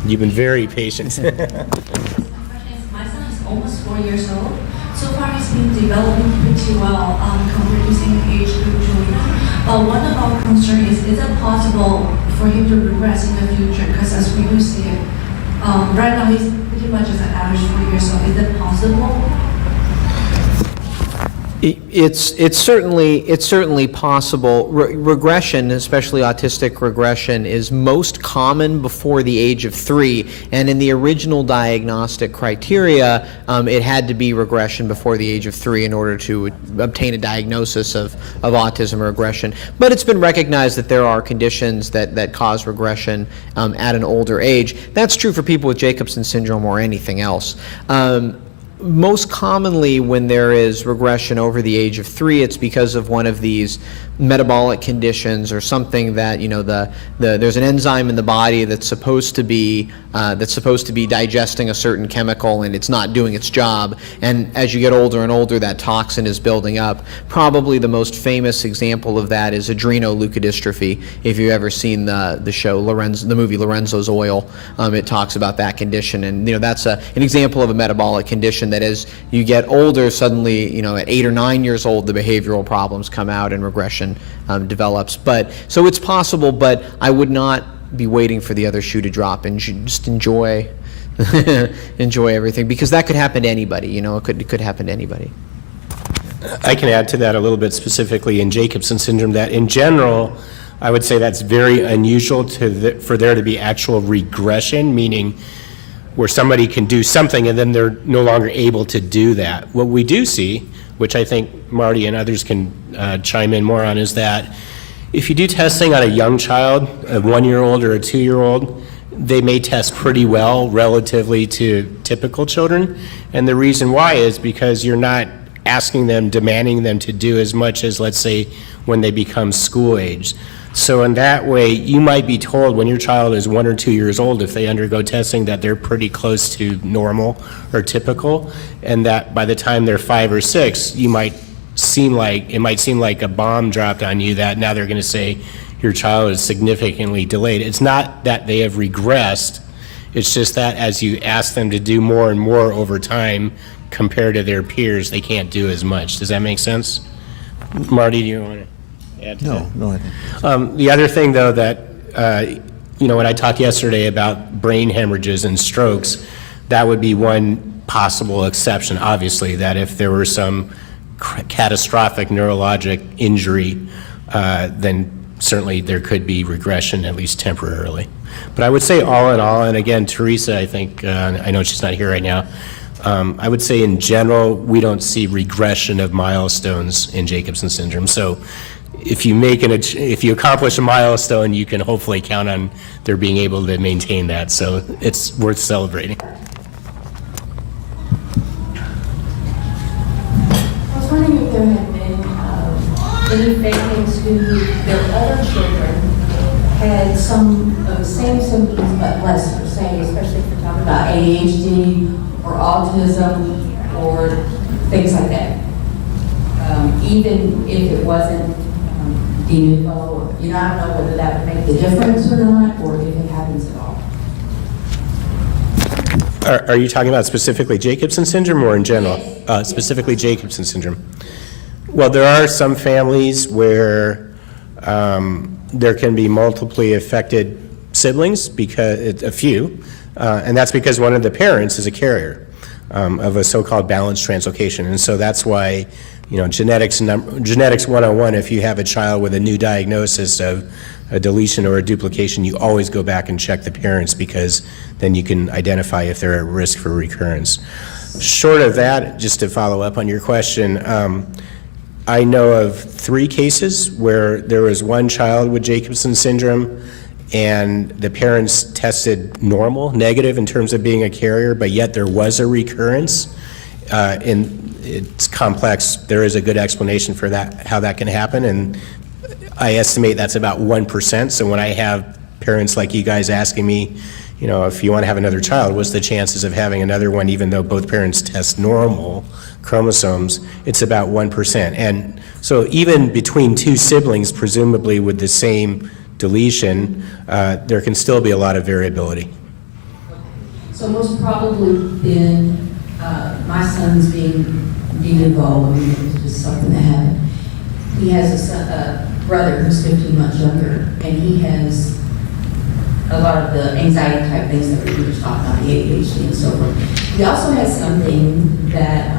You've been very patient. My son is almost 4 years old. So far he's been developing pretty well compared to same age group children. But one of our concerns is it possible for him to regress in the future? Because as we do see it, right now he's pretty much as an average 4 years old. Is it possible? It's certainly possible. Regression, especially autistic regression, is most common before the age of 3. And in the original diagnostic criteria, it had to be regression before the age of 3 in order to obtain a diagnosis of autism or regression. But it's been recognized that there are conditions that cause regression at an older age. That's true for people with Jacobson syndrome or anything else. Most commonly, when there is regression over the age of 3, it's because of one of these metabolic conditions or something that, you know, there's an enzyme in the body that's supposed to be digesting a certain chemical and it's not doing its job. And as you get older and older, that toxin is building up. Probably the most famous example of that is adrenoleukodystrophy. If you've ever seen the show the movie Lorenzo's Oil, it talks about that condition. And you know, that's an example of a metabolic condition that as you get older, suddenly, you know, at 8 or 9 years old, the behavioral problems come out and regression develops. But so it's possible, but I would not be waiting for the other shoe to drop and just enjoy everything, because that could happen to anybody. You know, it could happen to anybody. I can add to that a little bit specifically in Jacobson syndrome that in general, I would say that's very unusual for there to be actual regression, meaning where somebody can do something and then they're no longer able to do that. What we do see, which I think Marty and others can chime in more on, is that if you do testing on a young child, a 1-year-old or a 2-year-old, they may test pretty well relatively to typical children. And the reason why is because you're not asking them, demanding them to do as much as, let's say, when they become school age. So in that way, you might be told when your child is 1 or 2 years old, if they undergo testing, that they're pretty close to normal or typical, and that by the time they're 5 or 6, it might seem like a bomb dropped on you, that now they're going to say your child is significantly delayed. It's not that they have regressed, it's just that as you ask them to do more and more over time compared to their peers, they can't do as much. Does that make sense? Marty, do you want to? No, go ahead. The other thing, though, that, when I talked yesterday about brain hemorrhages and strokes, that would be one possible exception, obviously, that if there were some catastrophic neurologic injury, then certainly there could be regression, at least temporarily. But I would say all in all, and again, Teresa, I think, I know she's not here right now, I would say in general, we don't see regression of milestones in Jacobson syndrome. So if you accomplish a milestone, you can hopefully count on their being able to maintain that. So it's worth celebrating. I was wondering if there had been any families who their other children had some of the same symptoms but lesser, say, especially if we're talking about ADHD or autism or things like that. Even if it wasn't de novo, I don't know whether that would make the difference or not, or if it happens at all. Are you talking about specifically Jacobson syndrome or in general? Specifically Jacobson syndrome. Well, there are some families where there can be multiply affected siblings, because a few, and that's because one of the parents is a carrier of a so-called balanced translocation, and so that's why genetics 101. If you have a child with a new diagnosis of a deletion or a duplication, you always go back and check the parents, because then you can identify if they're at risk for recurrence. Short of that, just to follow up on your question, I know of 3 cases where there was one child with Jacobson syndrome and the parents tested negative in terms of being a carrier, but yet there was a recurrence. And it's complex. There is a good explanation for that, how that can happen, and I estimate that's about 1%. So when I have parents like you guys asking me, if you want to have another child, what's the chances of having another one, even though both parents test normal chromosomes, it's about 1%. And so even between 2 siblings, presumably with the same deletion, there can still be a lot of variability. So most probably then, my son's being involved, it was just something that happened. He has a brother who's 15 months younger, and he has a lot of the anxiety type things that we were just talking about, the ADHD and so forth. He also has something that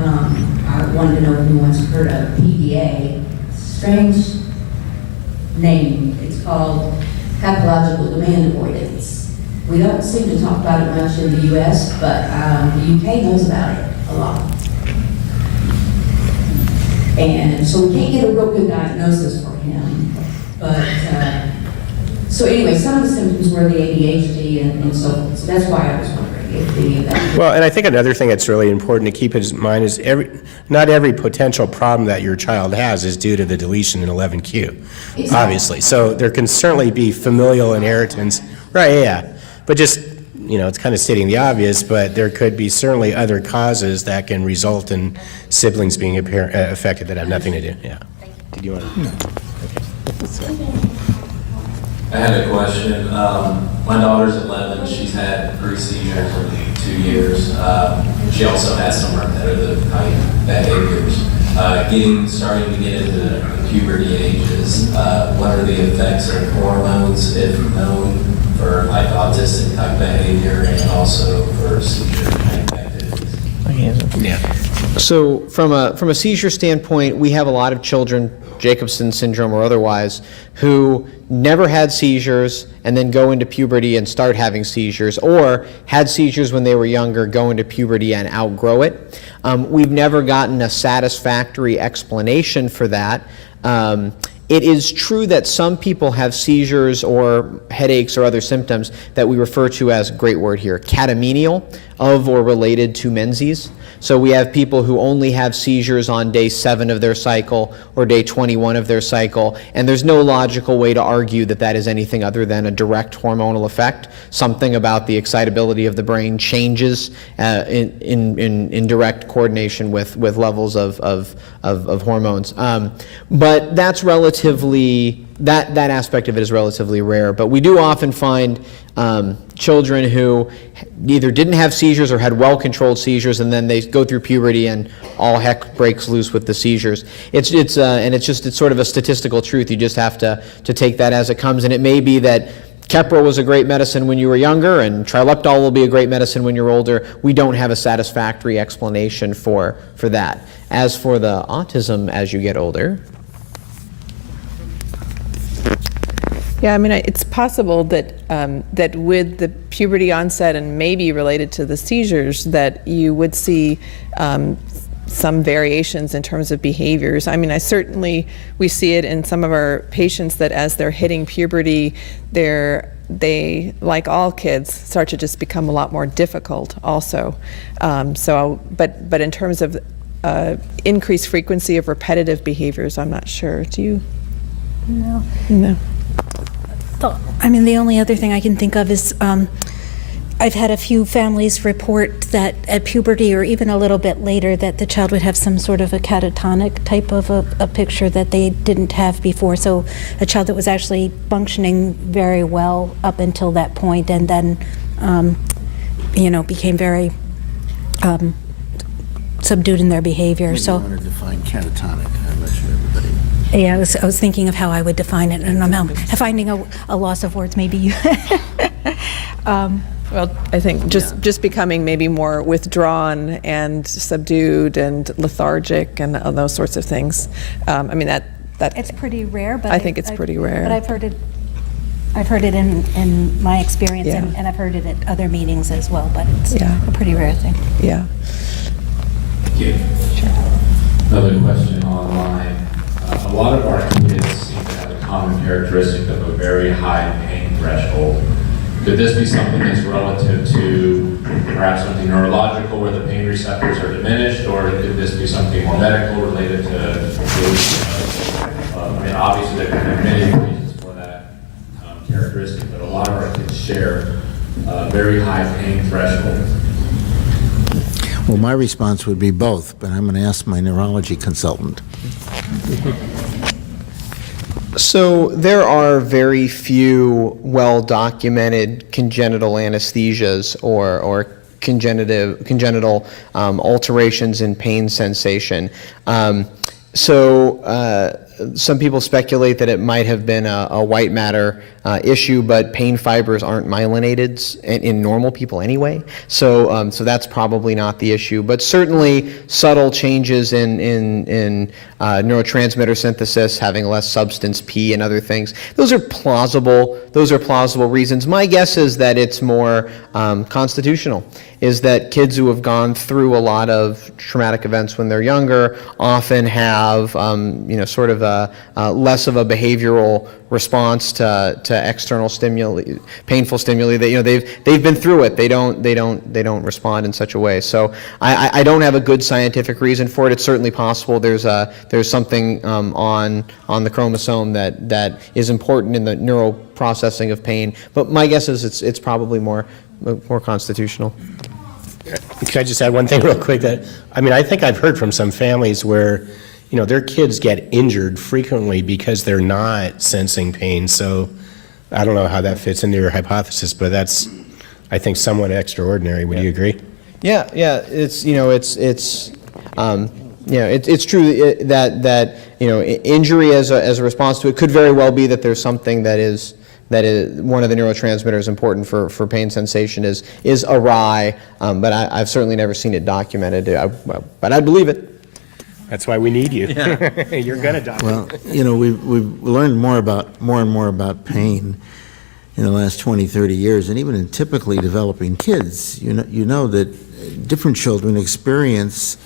I wanted to know if anyone's heard of, PDA, strange name. It's called pathological demand avoidance. We don't seem to talk about it much in the U.S., but the UK knows about it a lot. And so we can't get a real good diagnosis for him. But, so anyway, some of the symptoms were the ADHD and so forth. So that's why I was wondering if any of that. Well, and I think another thing that's really important to keep in mind is not every potential problem that your child has is due to the deletion in 11q, Exactly. obviously. So there can certainly be familial inheritance. Right, yeah. But just, it's kind of stating the obvious, but there could be certainly other causes that can result in siblings being affected that have nothing to do. Yeah. Did you want to? No. Okay. I had a question. My daughter's 11. She's had 3 seizures in 2 years. She also has some repetitive type behaviors. Starting to get into the puberty ages, what are the effects of hormones, if known, for like autistic type behavior and also for seizure type activities? Yeah. So from a seizure standpoint, we have a lot of children, Jacobson syndrome or otherwise, who never had seizures and then go into puberty and start having seizures, or had seizures when they were younger, go into puberty and outgrow it. We've never gotten a satisfactory explanation for that. It is true that some people have seizures or headaches or other symptoms that we refer to as, great word here, catamenial, of or related to Menzies. So we have people who only have seizures on day 7 of their cycle or day 21 of their cycle, and there's no logical way to argue that that is anything other than a direct hormonal effect. Something about the excitability of the brain changes in direct coordination with levels of hormones. But that's relatively, that aspect of it is relatively rare. But we do often find children who either didn't have seizures or had well-controlled seizures, and then they go through puberty and all heck breaks loose with the seizures. It's sort of a statistical truth. You just have to take that as it comes, and it may be that Keppra was a great medicine when you were younger, and Trileptal will be a great medicine when you're older. We don't have a satisfactory explanation for that. As for the autism as you get older, Yeah, I mean, it's possible that that with the puberty onset and maybe related to the seizures, that you would see some variations in terms of behaviors. I mean, we see it in some of our patients that as they're hitting puberty, they, like all kids, start to just become a lot more difficult also. But in terms of increased frequency of repetitive behaviors, I'm not sure. Do you? No. No. I mean, the only other thing I can think of is I've had a few families report that at puberty or even a little bit later that the child would have some sort of a catatonic type of a picture that they didn't have before. So a child that was actually functioning very well up until that point, and then, became very subdued in their behavior. Maybe So you want to define catatonic. I'm not sure everybody. yeah, I was thinking of how I would define it, and I'm finding a loss of words, maybe you. Well, I think just becoming maybe more withdrawn and subdued and lethargic and those sorts of things. I mean, that It's pretty rare, but I think it's pretty rare. But I've heard it in my experience, Yeah. and I've heard it at other meetings as well, but it's Yeah. a pretty rare thing. Yeah. Thank you. Another question online. A lot of our kids seem to have a common characteristic of a very high pain threshold. Could this be something that's relative to perhaps something neurological where the pain receptors are diminished, or could this be something more medical related to I mean, obviously there can be many reasons for that characteristic, but a lot of our kids share a very high pain threshold. Well, my response would be both, but I'm going to ask my neurology consultant. so there are very few well-documented congenital anesthesias or congenital alterations in pain sensation. Some people speculate that it might have been a white matter issue, but pain fibers aren't myelinated in normal people anyway. So that's probably not the issue. But certainly subtle changes in neurotransmitter synthesis, having less substance P and other things. Those are plausible reasons. My guess is that it's more constitutional. Is that kids who have gone through a lot of traumatic events when they're younger often have, sort of less of a behavioral response to external stimuli, painful stimuli. That they've been through it. They don't respond in such a way. So I don't have a good scientific reason for it. It's certainly possible there's something on the chromosome that is important in the neural processing of pain. But my guess is it's probably more constitutional. Can I just add one thing real quick? I think I've heard from some families where, their kids get injured frequently because they're not sensing pain. So I don't know how that fits into your hypothesis, but that's, I think, somewhat extraordinary. Would you agree? Yeah. It's true that injury as a response to it could very well be that there's something that is one of the neurotransmitters important for pain sensation is awry, but I've certainly never seen it documented. But I believe it. That's why we need you. Yeah. You're gonna document. Well, we've learned more and more about pain in the last 20, 30 years, and even in typically developing kids, you know that different children experience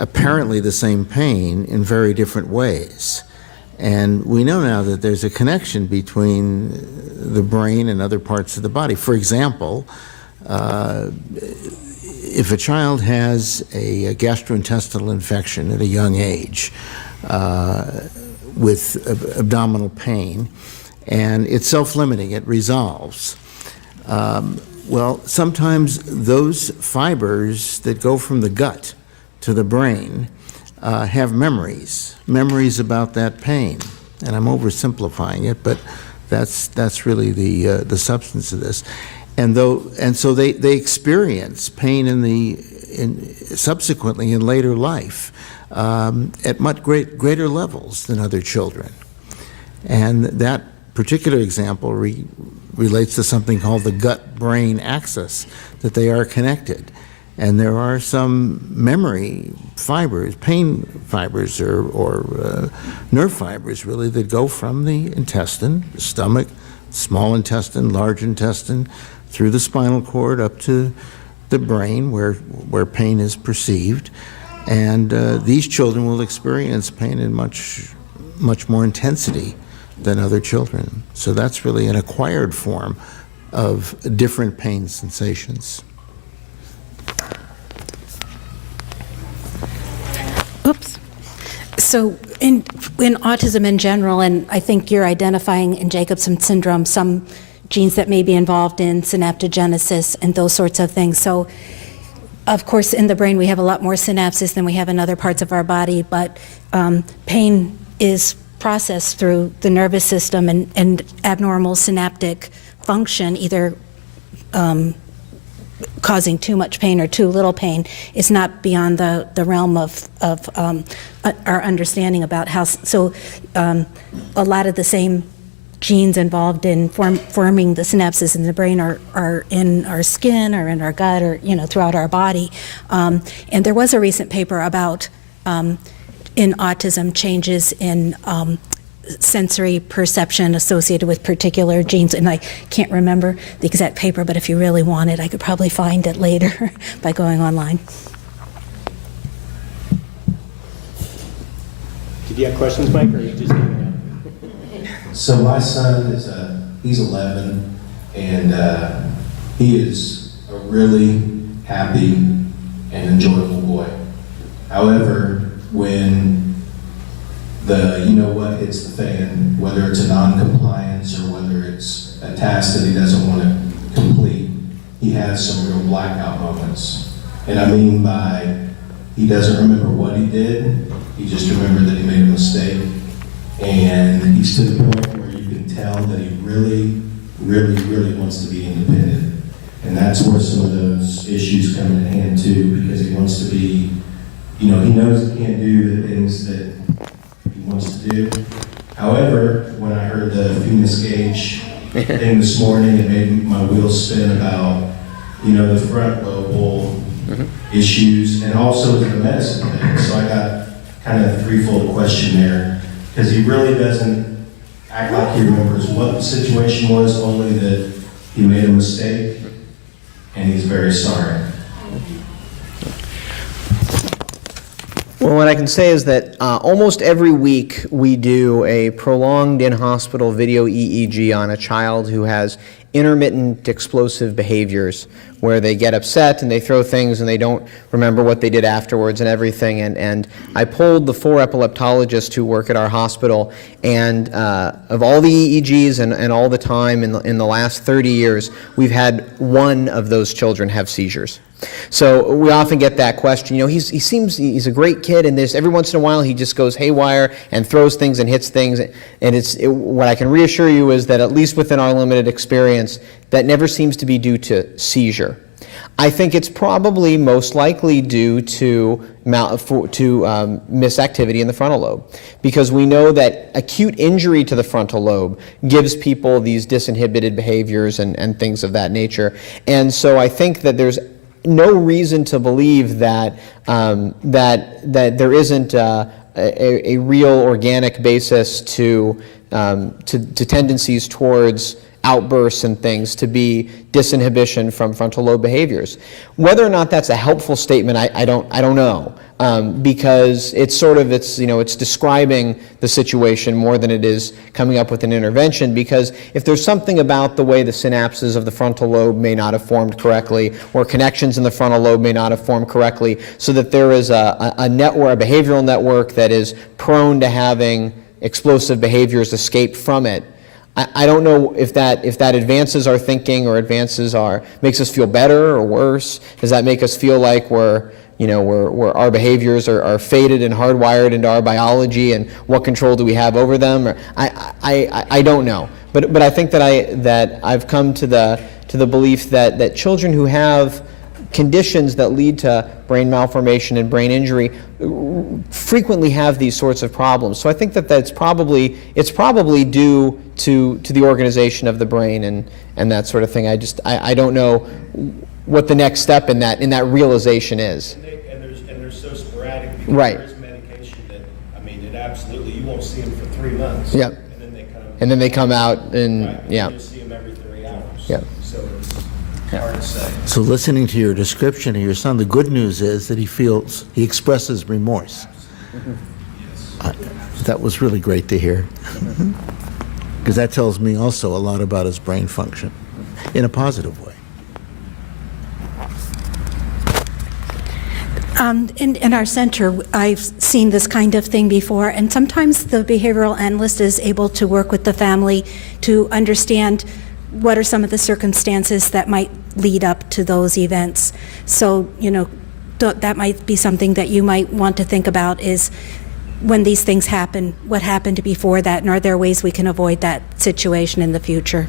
apparently the same pain in very different ways. And we know now that there's a connection between the brain and other parts of the body. For example, if a child has a gastrointestinal infection at a young age with abdominal pain, and it's self-limiting, it resolves. Well, sometimes those fibers that go from the gut to the brain have memories about that pain. And I'm oversimplifying it, but that's really the substance of this. And so they experience pain subsequently in later life at much greater levels than other children. And that particular example relates to something called the gut-brain axis, that they are connected. And there are some memory fibers, pain fibers, or nerve fibers, really, that go from the intestine, the stomach, small intestine, large intestine, through the spinal cord up to the brain where pain is perceived. And these children will experience pain in much more intensity than other children. So that's really an acquired form of different pain sensations. Oops. So in autism in general, and I think you're identifying in Jacobson syndrome some genes that may be involved in synaptogenesis and those sorts of things. So of course in the brain we have a lot more synapses than we have in other parts of our body, but pain is processed through the nervous system, and abnormal synaptic function, either causing too much pain or too little pain, is not beyond the realm of our understanding about how. So a lot of the same genes involved in forming the synapses in the brain are in our skin or in our gut or throughout our body. And there was a recent paper about in autism changes in sensory perception associated with particular genes, and I can't remember the exact paper, but if you really want it, I could probably find it later by going online. Did you have questions, Mike, or are you just giving up? So my son he's 11, and he is a really happy and enjoyable boy. However, when hits the fan, whether it's a non-compliance or whether it's a task that he doesn't want to complete, he has some real blackout moments. And I mean by he doesn't remember what he did, he just remembered that he made a mistake. And he's to the point where you can tell that he really, really, really wants to be independent. And that's where some of those issues come in hand too, because he wants to be, he knows he can't do the things that he wants to do. However, when I heard the Venus gauge thing this morning, it made my wheels spin about, the front lobe issues, and also the medicine thing. So I got kind of a threefold question there, because he really doesn't act like he remembers what the situation was, only that he made a mistake, and he's very sorry. Well, what I can say is that almost every week we do a prolonged in-hospital video EEG on a child who has intermittent explosive behaviors, where they get upset and they throw things and they don't remember what they did afterwards and everything. And I polled the 4 epileptologists who work at our hospital, and of all the EEGs and all the time in the last 30 years, we've had 1 of those children have seizures. So we often get that question. He's a great kid, and every once in a while he just goes haywire and throws things and hits things. And what I can reassure you is that, at least within our limited experience, that never seems to be due to seizure. I think it's probably most likely due to misactivity in the frontal lobe, because we know that acute injury to the frontal lobe gives people these disinhibited behaviors and things of that nature. And so I think that there's no reason to believe that that there isn't a real organic basis to tendencies towards outbursts and things to be disinhibition from frontal lobe behaviors. Whether or not that's a helpful statement, I don't know, because it's describing the situation more than it is coming up with an intervention. Because if there's something about the way the synapses of the frontal lobe may not have formed correctly, or connections in the frontal lobe may not have formed correctly, so that there is a network, a behavioral network that is prone to having explosive behaviors escape from it, I don't know if that advances our thinking or makes us feel better or worse. Does that make us feel like our behaviors are fated and hardwired into our biology, and what control do we have over them? I don't know. But I think that I've come to the belief that children who have conditions that lead to brain malformation and brain injury frequently have these sorts of problems. So I think that's probably due to the organization of the brain and that sort of thing. I don't know what the next step in that realization is. And they're so sporadic because right. there is medication that, it absolutely, you won't see them for 3 months. Yep. And then they come out and, right, yeah. You see them every 3 hours. Yep. So it's hard to say. So listening to your description of your son, the good news is that he expresses remorse. That was really great to hear. Because that tells me also a lot about his brain function in a positive way. In our center, I've seen this kind of thing before, and sometimes the behavioral analyst is able to work with the family to understand what are some of the circumstances that might lead up to those events. So, that might be something that you might want to think about is when these things happen, what happened before that, and are there ways we can avoid that situation in the future?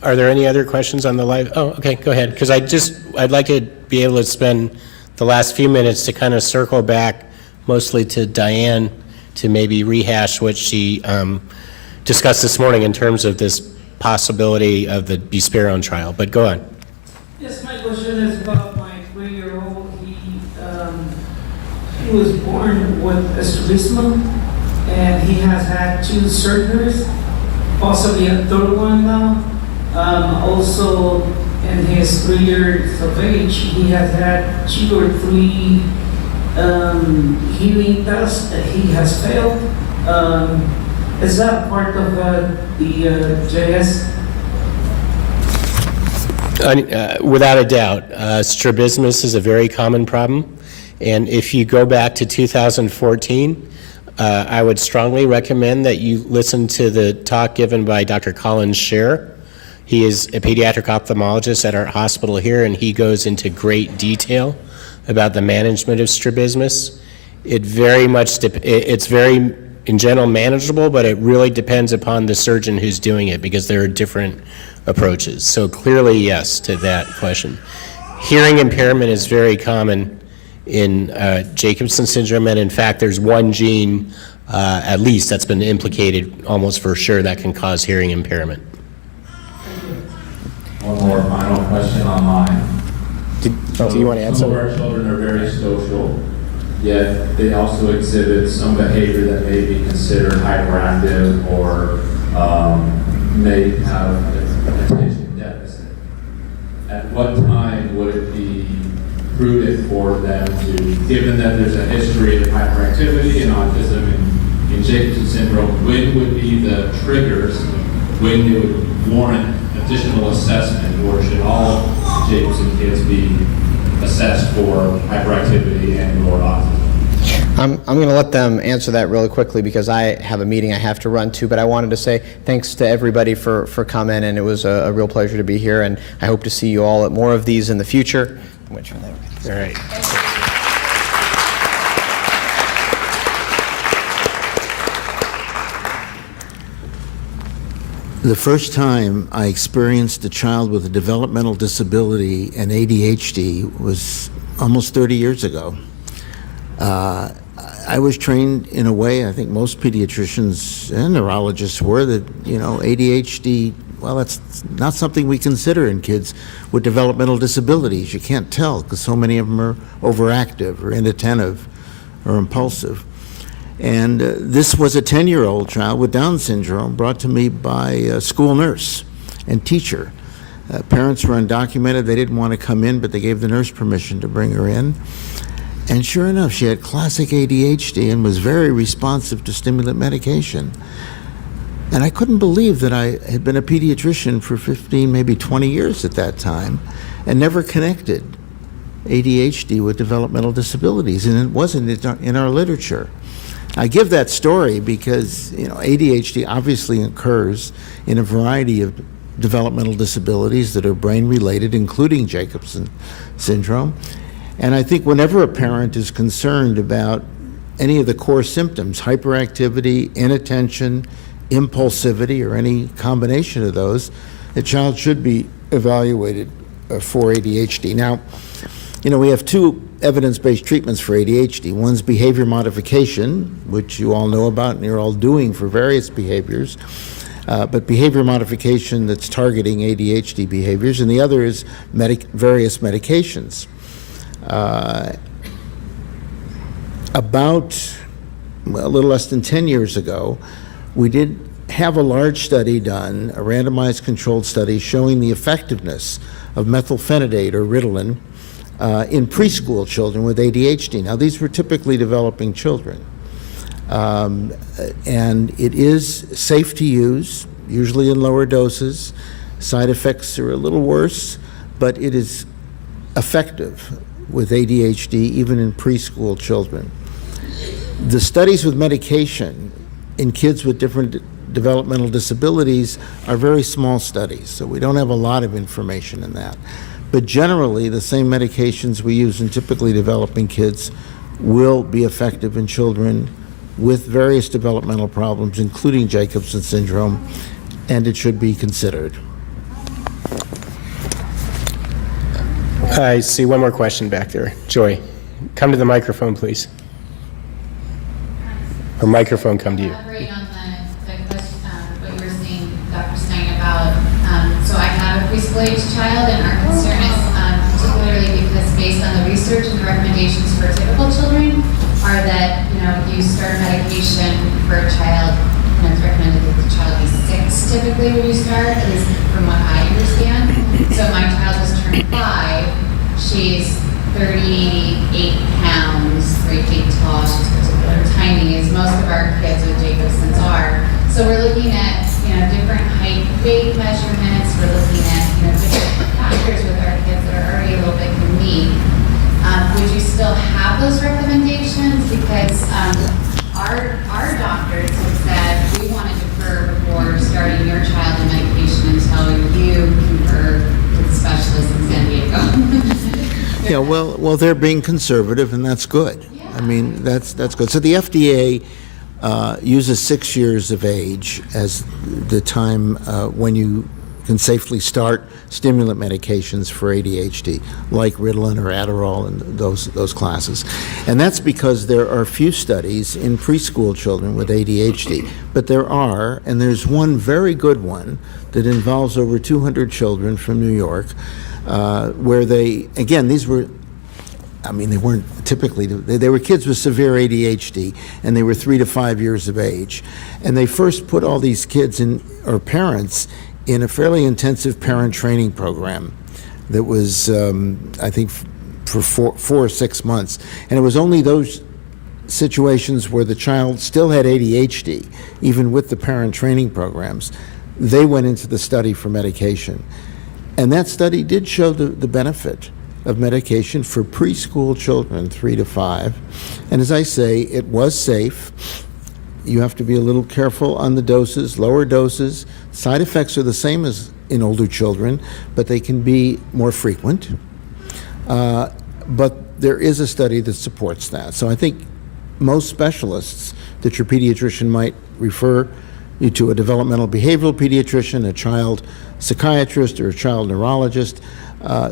Are there any other questions on the live? Oh, okay, go ahead. Because I'd like to be able to spend the last few minutes to kind of circle back mostly to Diane to maybe rehash what she discussed this morning in terms of this possibility of the Bisperon trial. But go on. Yes, my question is about my 3-year-old. He was born with strabismus, and he has had 2 surgeries, possibly a 3rd one now. Also, in his 3 years of age, he has had 2 or 3 healing tests that he has failed. Is that part of the JS? Without a doubt, strabismus is a very common problem. And if you go back to 2014, I would strongly recommend that you listen to the talk given by Dr. Colin Scher. He is a pediatric ophthalmologist at our hospital here, and he goes into great detail about the management of strabismus. It's very, in general, manageable, but it really depends upon the surgeon who's doing it because there are different approaches. So clearly, yes, to that question. Hearing impairment is very common in Jacobson syndrome, and in fact, there's one gene, at least, that's been implicated almost for sure that can cause hearing impairment. One more final question online. Do you want to add Some something? of our children are very social, yet they also exhibit some behavior that may be considered hyperactive or may have an attention deficit. At what time would it be prudent for them to, given that there's a history of hyperactivity and autism and in Jacobson syndrome, when would be the triggers, when it would warrant additional assessment, or should all Jacobson kids be assessed for hyperactivity and or autism? I'm going to let them answer that really quickly because I have a meeting I have to run to, but I wanted to say thanks to everybody for coming, and it was a real pleasure to be here, and I hope to see you all at more of these in the future. I'm going to turn that over. All right. The first time I experienced a child with a developmental disability and ADHD was almost 30 years ago. I was trained in a way, I think most pediatricians and neurologists were, that, ADHD well, that's not something we consider in kids with developmental disabilities. You can't tell because so many of them are overactive or inattentive or impulsive. And this was a 10-year-old child with Down syndrome brought to me by a school nurse and teacher. Parents were undocumented. They didn't want to come in, but they gave the nurse permission to bring her in. And sure enough, she had classic ADHD and was very responsive to stimulant medication. And I couldn't believe that I had been a pediatrician for 15, maybe 20 years at that time, and never connected ADHD with developmental disabilities, and it wasn't in our literature. I give that story because, ADHD obviously occurs in a variety of developmental disabilities that are brain-related, including Jacobson syndrome. And I think whenever a parent is concerned about any of the core symptoms, hyperactivity, inattention, impulsivity, or any combination of those, the child should be evaluated for ADHD. Now, we have two evidence-based treatments for ADHD. One's behavior modification, which you all know about and you're all doing for various behaviors, but behavior modification that's targeting ADHD behaviors, and the other is various medications. About a little less than 10 years ago, we did have a large study done, a randomized controlled study showing the effectiveness of methylphenidate or Ritalin in preschool children with ADHD. Now, these were typically developing children. And it is safe to use, usually in lower doses. Side effects are a little worse, but it is effective with ADHD, even in preschool children. The studies with medication in kids with different developmental disabilities are very small studies, so we don't have a lot of information in that. But generally, the same medications we use in typically developing kids will be effective in children with various developmental problems, including Jacobson syndrome, and it should be considered. I see one more question back there. Joy, come to the microphone, please. Or microphone come to you. Elaborate on the question, what you were saying, Dr. Stein, about, so I have a preschool age child, and our concern is particularly because based on the research and the recommendations for typical children are that, you start medication for a child, it's recommended that the child be 6 typically when you start, at least from what I understand. So my child just turned 5. She's 38 pounds, 3 feet tall. She's particularly tiny, as most of our kids with Jacobson's are. So we're looking at, different height, weight measurements. We're looking at, different factors with our kids that are already a little bit unique. Would you still have those recommendations? Because our doctors have said we want to defer before starting your child on medication until you confer with a specialist in San Diego. Yeah, well, they're being conservative, and that's good. Yeah. I mean, that's good. So the FDA uses 6 years of age as the time when you can safely start stimulant medications for ADHD, like Ritalin or Adderall and those classes. And that's because there are few studies in preschool children with ADHD. But there are, and there's one very good one that involves over 200 children from New York, where they, again, these were, they weren't typically, they were kids with severe ADHD, and they were 3 to 5 years of age. And they first put all these kids in, or parents, in a fairly intensive parent training program that was, I think, for 4 or 6 months. And it was only those situations where the child still had ADHD, even with the parent training programs, they went into the study for medication. And that study did show the benefit of medication for preschool children, 3 to 5. And as I say, it was safe. You have to be a little careful on the doses, lower doses. Side effects are the same as in older children, but they can be more frequent. But there is a study that supports that. So I think most specialists that your pediatrician might refer you to a developmental behavioral pediatrician, a child psychiatrist, or a child neurologist,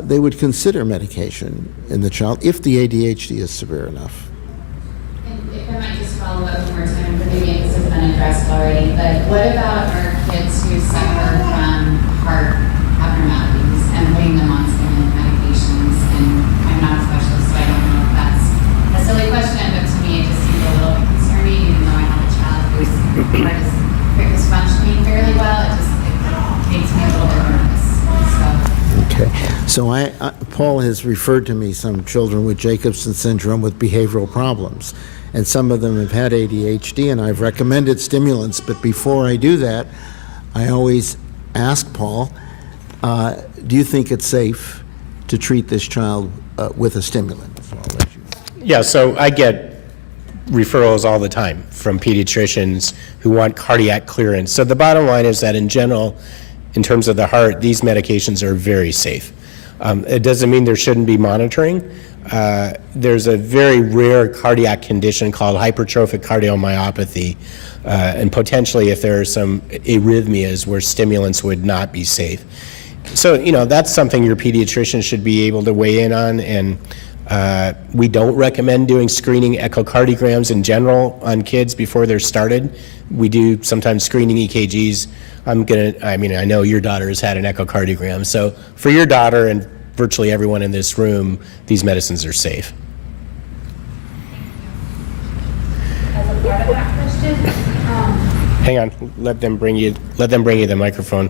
they would consider medication in the child if the ADHD is severe enough. And if I might just follow up one more time, forgive me, this has been addressed already, but what about our kids who suffer from So Paul has referred to me some children with Jacobson syndrome with behavioral problems, and some of them have had ADHD, and I've recommended stimulants, but before I do that, I always ask Paul, do you think it's safe to treat this child with a stimulant? So I'll let you. Yeah, so I get referrals all the time from pediatricians who want cardiac clearance. So the bottom line is that in general, in terms of the heart, these medications are very safe. It doesn't mean there shouldn't be monitoring. There's a very rare cardiac condition called hypertrophic cardiomyopathy, and potentially if there are some arrhythmias where stimulants would not be safe. So, you know, that's something your pediatrician should be able to weigh in on, and we don't recommend doing screening echocardiograms in general on kids before they're started. We do sometimes screening EKGs. I know your daughter has had an echocardiogram, so for your daughter and virtually everyone in this room, these medicines are safe. As a part of that question, Hang on, let them bring you the microphone.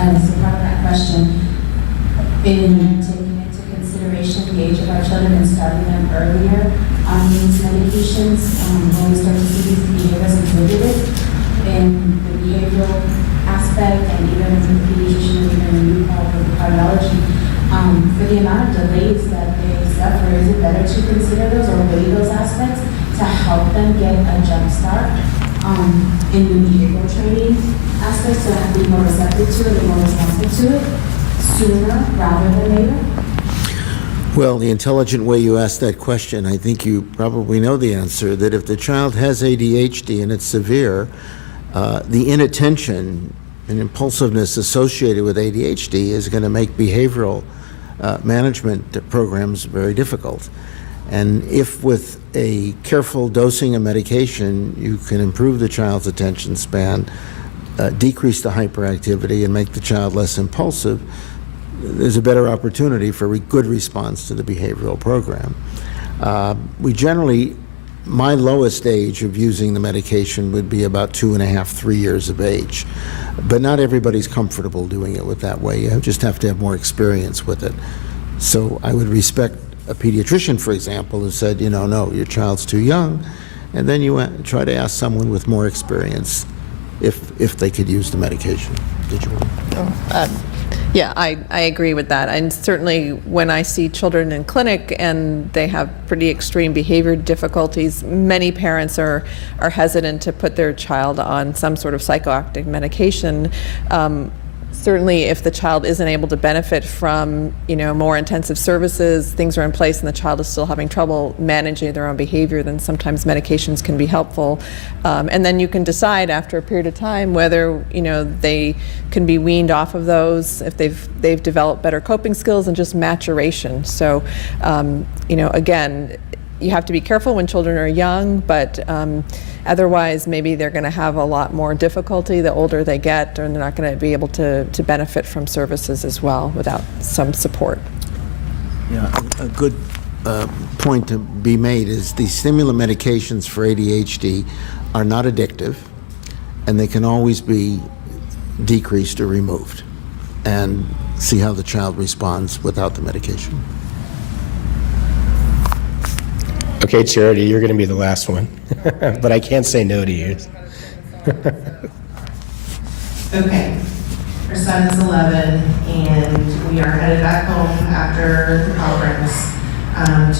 as a part of that question, in taking into consideration the age of our children and starting them earlier on these medications, when we start to see these behaviors exhibited in the behavioral aspect and even in the pediatrician, even in the cardiology, for the amount of delays that they suffer, is it better to consider those or weigh those aspects to help them get a jump start in the behavioral training aspects so that be more receptive to it and more responsive to it sooner rather than later? Well, the intelligent way you asked that question, I think you probably know the answer, that if the child has ADHD and it's severe, the inattention and impulsiveness associated with ADHD is going to make behavioral management programs very difficult. And if with a careful dosing of medication, you can improve the child's attention span, decrease the hyperactivity, and make the child less impulsive, there's a better opportunity for good response to the behavioral program. We generally, my lowest age of using the medication would be about 2.5, 3 years of age. But not everybody's comfortable doing it with that way. You just have to have more experience with it. So I would respect a pediatrician, for example, who said, you know, no, your child's too young, and then you try to ask someone with more experience if they could use the medication. Did you want Yeah, I agree with that. And certainly when I see children in clinic and they have pretty extreme behavior difficulties, many parents are hesitant to put their child on some sort of psychoactive medication. Certainly if the child isn't able to benefit from, more intensive services, things are in place and the child is still having trouble managing their own behavior, then sometimes medications can be helpful. And then you can decide after a period of time whether, they can be weaned off of those if they've developed better coping skills and just maturation. So, again, you have to be careful when children are young, but otherwise maybe they're going to have a lot more difficulty the older they get, and they're not going to be able to benefit from services as well without some support. Yeah, a good point to be made is the stimulant medications for ADHD are not addictive, and they can always be decreased or removed, and see how the child responds without the medication. Okay, Charity, you're going to be the last one, but I can't say no to you. Okay, our son is 11, and we are headed back home after the conference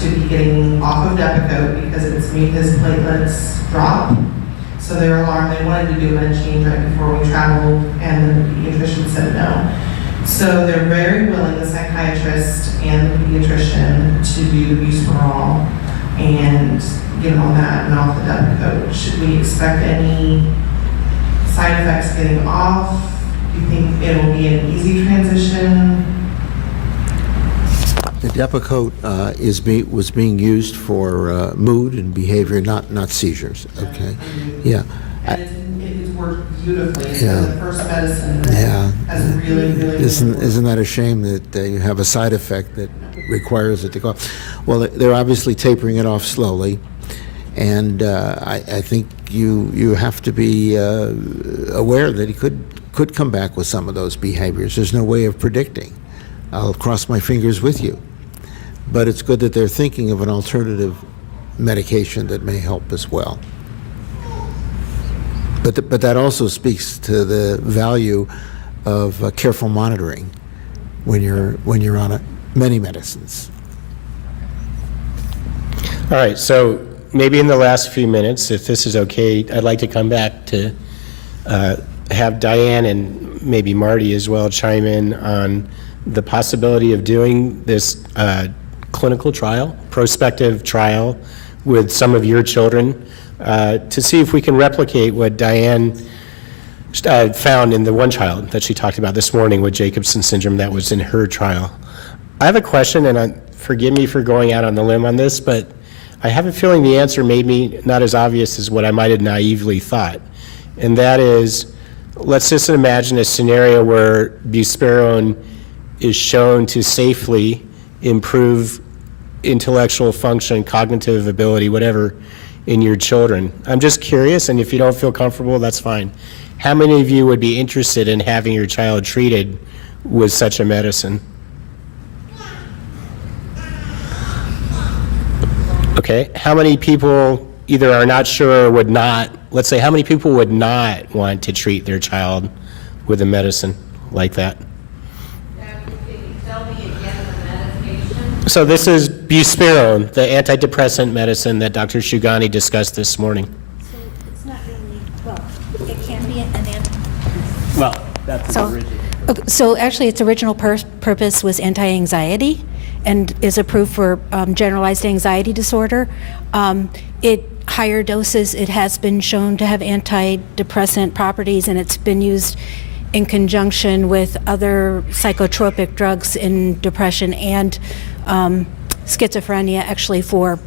to be getting off of Depakote because it's made his platelets drop. So they were alarmed. They wanted to do a med change right before we traveled, and the pediatrician said no. So they're very willing, the psychiatrist and the pediatrician, to do the buspirol and get him on that and off the Depakote. Should we expect any side effects getting off? Do you think it'll be an easy transition? The Depakote was being used for mood and behavior, not seizures. Okay, yeah. And it's worked beautifully. It's Yeah. the first medicine that has really, really Isn't that a shame that you have a side effect that requires it to go off? Well, they're obviously tapering it off slowly. And I think you have to be aware that he could come back with some of those behaviors. There's no way of predicting. I'll cross my fingers with you. But it's good that they're thinking of an alternative medication that may help as well. But that also speaks to the value of careful monitoring when you're on many medicines. All right, so maybe in the last few minutes, if this is okay, I'd like to come back to have Diane and maybe Marty as well chime in on the possibility of doing this clinical trial, prospective trial with some of your children to see if we can replicate what Diane found in the one child that she talked about this morning with Jacobson syndrome that was in her trial. I have a question, and forgive me for going out on the limb on this, but I have a feeling the answer may be not as obvious as what I might have naively thought. And that is, let's just imagine a scenario where buspirone is shown to safely improve intellectual function, cognitive ability, whatever, in your children. I'm just curious, and if you don't feel comfortable, that's fine. How many of you would be interested in having your child treated with such a medicine? Okay, how many people either are not sure or would not, let's say, how many people would not want to treat their child with a medicine like that? So this is buspirone, the antidepressant medicine that Dr. Chugani discussed this morning. So it's not really, well, it can be an Well, that's the original. Okay, so actually its original purpose was anti-anxiety and is approved for generalized anxiety disorder. Higher doses, it has been shown to have antidepressant properties, and it's been used in conjunction with other psychotropic drugs in depression and schizophrenia, actually for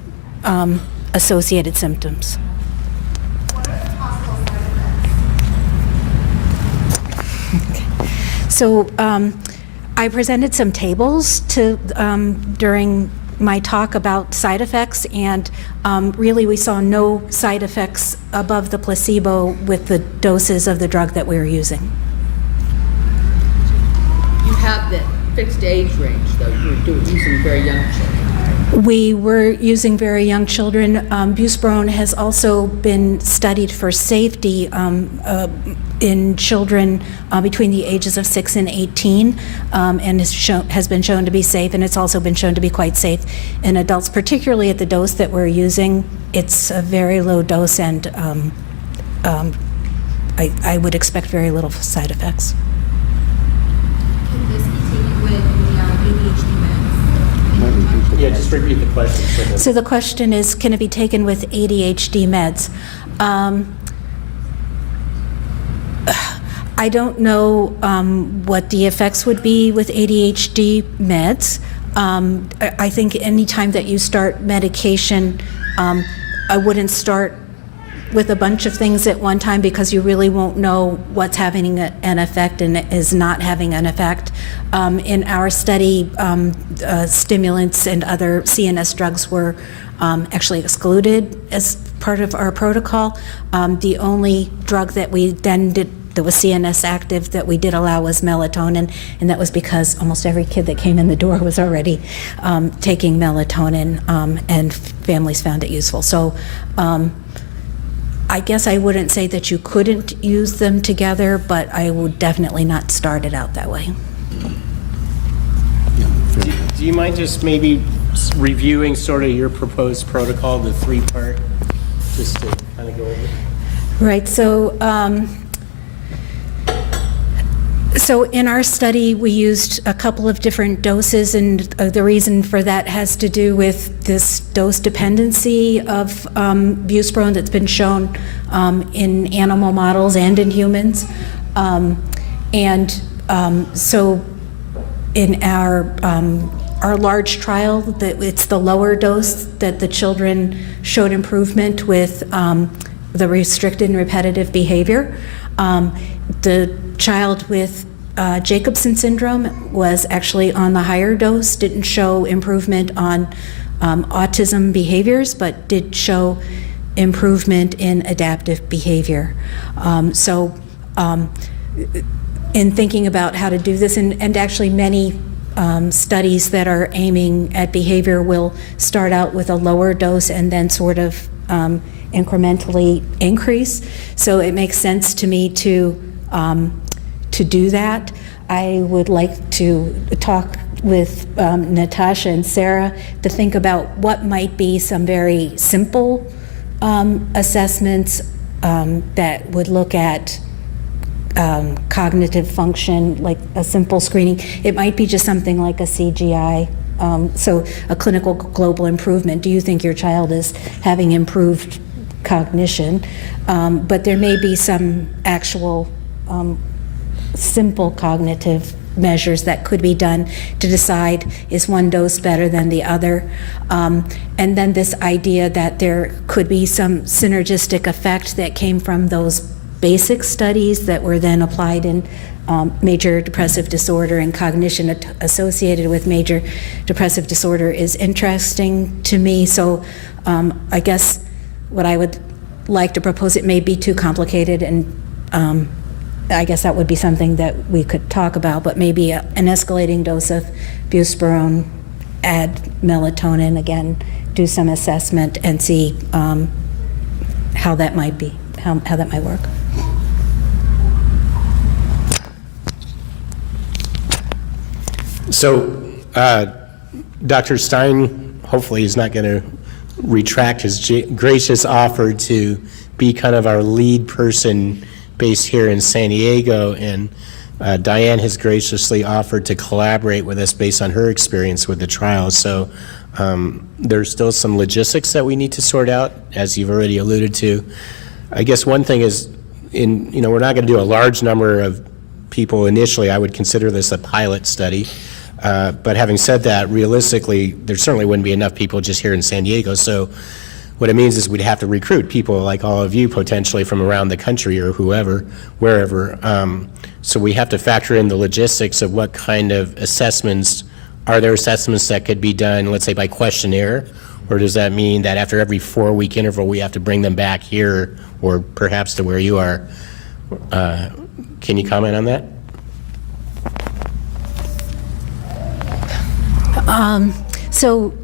associated symptoms. So I presented some tables during my talk about side effects, and really we saw no side effects above the placebo with the doses of the drug that we were using. You have the fixed age range, though. You're using very young children. We were using very young children. Buspirone has also been studied for safety in children between the ages of 6 and 18, and has been shown to be safe, and it's also been shown to be quite safe in adults, particularly at the dose that we're using. It's a very low dose, and I would expect very little side effects. Can this be taken with the ADHD meds? Yeah, just repeat the question. So the question is, can it be taken with ADHD meds? I don't know what the effects would be with ADHD meds. I think any time that you start medication, I wouldn't start with a bunch of things at one time because you really won't know what's having an effect and is not having an effect. In our study, stimulants and other CNS drugs were actually excluded as part of our protocol. The only drug that we then did that was CNS active that we did allow was melatonin, and that was because almost every kid that came in the door was already taking melatonin, and families found it useful. So I guess I wouldn't say that you couldn't use them together, but I would definitely not start it out that way. Do you mind just maybe reviewing sort of your proposed protocol, the three-part, just to kind of go over it? Right, so in our study, we used a couple of different doses, and the reason for that has to do with this dose dependency of buspirone that's been shown in animal models and in humans. So in our large trial, it's the lower dose that the children showed improvement with the restricted and repetitive behavior. The child with Jacobson syndrome was actually on the higher dose, didn't show improvement on autism behaviors, but did show improvement in adaptive behavior. In thinking about how to do this, and actually many studies that are aiming at behavior will start out with a lower dose and then sort of incrementally increase. So it makes sense to me to do that. I would like to talk with Natacha and Sarah to think about what might be some very simple assessments that would look at cognitive function, like a simple screening. It might be just something like a CGI, so a clinical global improvement. Do you think your child is having improved cognition? But there may be some actual simple cognitive measures that could be done to decide, is one dose better than the other? And then this idea that there could be some synergistic effect that came from those basic studies that were then applied in major depressive disorder, and cognition associated with major depressive disorder is interesting to me. So I guess what I would like to propose, it may be too complicated, and I guess that would be something that we could talk about, but maybe an escalating dose of buspirone, add melatonin, again, do some assessment and see how that might be, how that might work. So, Dr. Stein hopefully is not going to retract his gracious offer to be kind of our lead person based here in San Diego, and Diane has graciously offered to collaborate with us based on her experience with the trial. So there's still some logistics that we need to sort out, as you've already alluded to. I guess one thing is, we're not going to do a large number of people initially. I would consider this a pilot study. But having said that, realistically, there certainly wouldn't be enough people just here in San Diego. So what it means is we'd have to recruit people like all of you potentially from around the country or wherever. So we have to factor in the logistics of what kind of assessments. Are there assessments that could be done, let's say, by questionnaire? Or does that mean that after every 4-week interval, we have to bring them back here or perhaps to where you are? Can you comment on that? So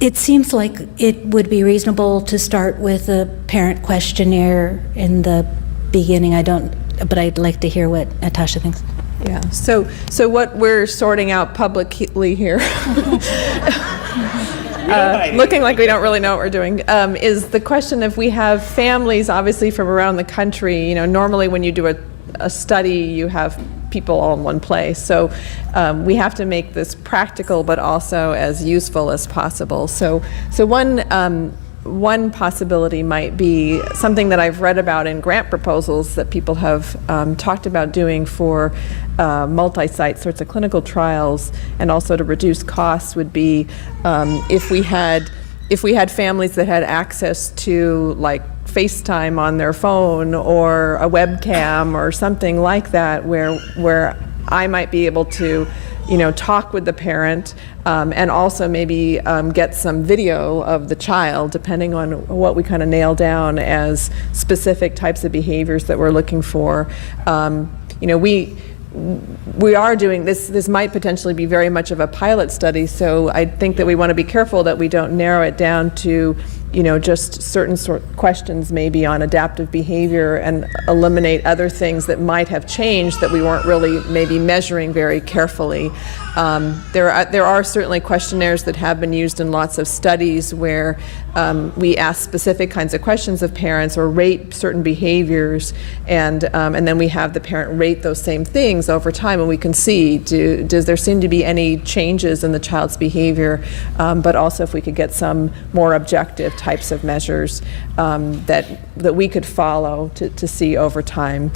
it seems like it would be reasonable to start with a parent questionnaire in the beginning. But I'd like to hear what Natacha thinks. Yeah, so what we're sorting out publicly here, looking like we don't really know what we're doing, is the question if we have families, obviously from around the country. Normally when you do a study, you have people all in one place. So we have to make this practical, but also as useful as possible. So one possibility might be something that I've read about in grant proposals that people have talked about doing for multi-site sorts of clinical trials, and also to reduce costs, would be if we had families that had access to like FaceTime on their phone or a webcam or something like that, where I might be able to talk with the parent, and also maybe get some video of the child, depending on what we kind of nail down as specific types of behaviors that we're looking for. We are doing this. This might potentially be very much of a pilot study, so I think that we want to be careful that we don't narrow it down to just certain questions maybe on adaptive behavior and eliminate other things that might have changed that we weren't really maybe measuring very carefully. There are certainly questionnaires that have been used in lots of studies where we ask specific kinds of questions of parents or rate certain behaviors, and then we have the parent rate those same things over time, and we can see, does there seem to be any changes in the child's behavior, but also if we could get some more objective types of measures that we could follow to see over time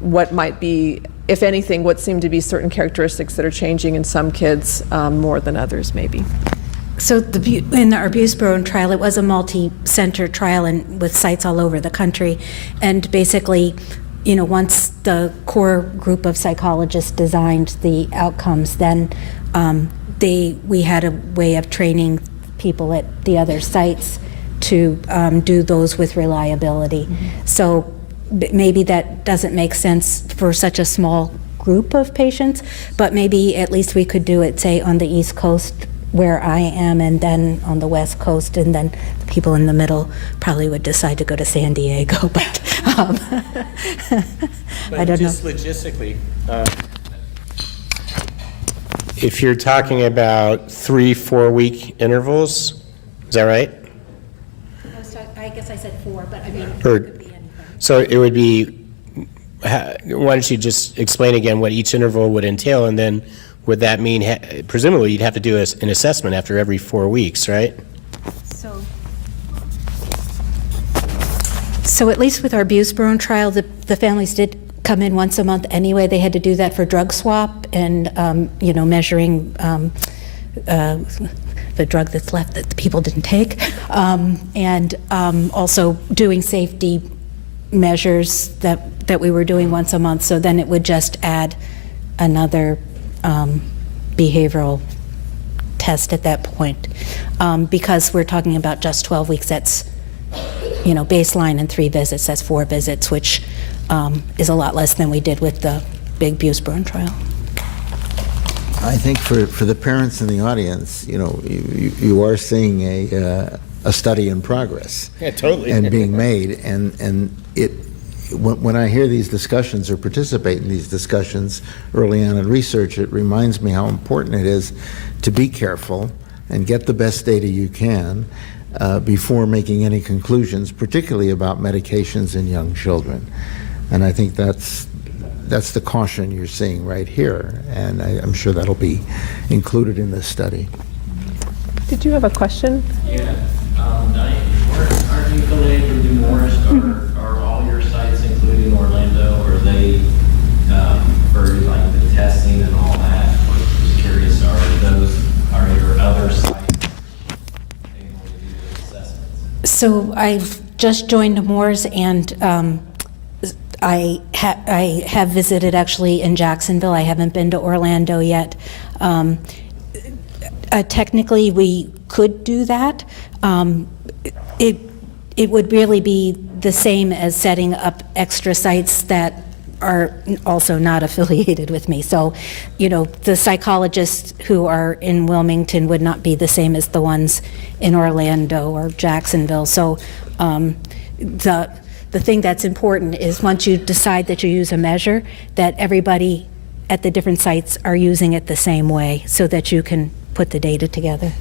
what might be, if anything, what seem to be certain characteristics that are changing in some kids more than others, maybe. So in our buspirone trial, it was a multi-center trial and with sites all over the country. And basically, once the core group of psychologists designed the outcomes, then we had a way of training people at the other sites to do those with reliability. So maybe that doesn't make sense for such a small group of patients, but maybe at least we could do it, say, on the East Coast where I am, and then on the West Coast, and then the people in the middle probably would decide to go to San Diego, but I don't know. Just logistically, if you're talking about 3-4 week intervals, is that right? I guess I said 4, but I mean, So it would be, why don't you just explain again what each interval would entail, and then would that mean, presumably you'd have to do an assessment after every 4 weeks, right? So at least with our Busebrone trial, the families did come in once a month anyway. They had to do that for drug swap and, measuring the drug that's left that the people didn't take, and also doing safety measures that we were doing once a month. So then it would just add another behavioral test at that point. Because we're talking about just 12 weeks, that's, baseline and 3 visits, that's 4 visits, which is a lot less than we did with the big Busebrone trial. I think for the parents in the audience, you are seeing a study in progress. Yeah, totally. And being made, and when I hear these discussions or participate in these discussions early on in research, it reminds me how important it is to be careful and get the best data you can before making any conclusions, particularly about medications in young children. And I think that's the caution you're seeing right here, and I'm sure that'll be included in this study. Did you have a question? Yeah, Diane, aren't you affiliated with Morris? Are all your sites, including Orlando, are they for like the testing and all that? Or just curious, are your other sites able to do the assessments? So I've just joined Moore's, and I have visited actually in Jacksonville. I haven't been to Orlando yet. Technically, we could do that. It would really be the same as setting up extra sites that are also not affiliated with me. So, the psychologists who are in Wilmington would not be the same as the ones in Orlando or Jacksonville. So, the thing that's important is once you decide that you use a measure, that everybody at the different sites are using it the same way so that you can put the data together.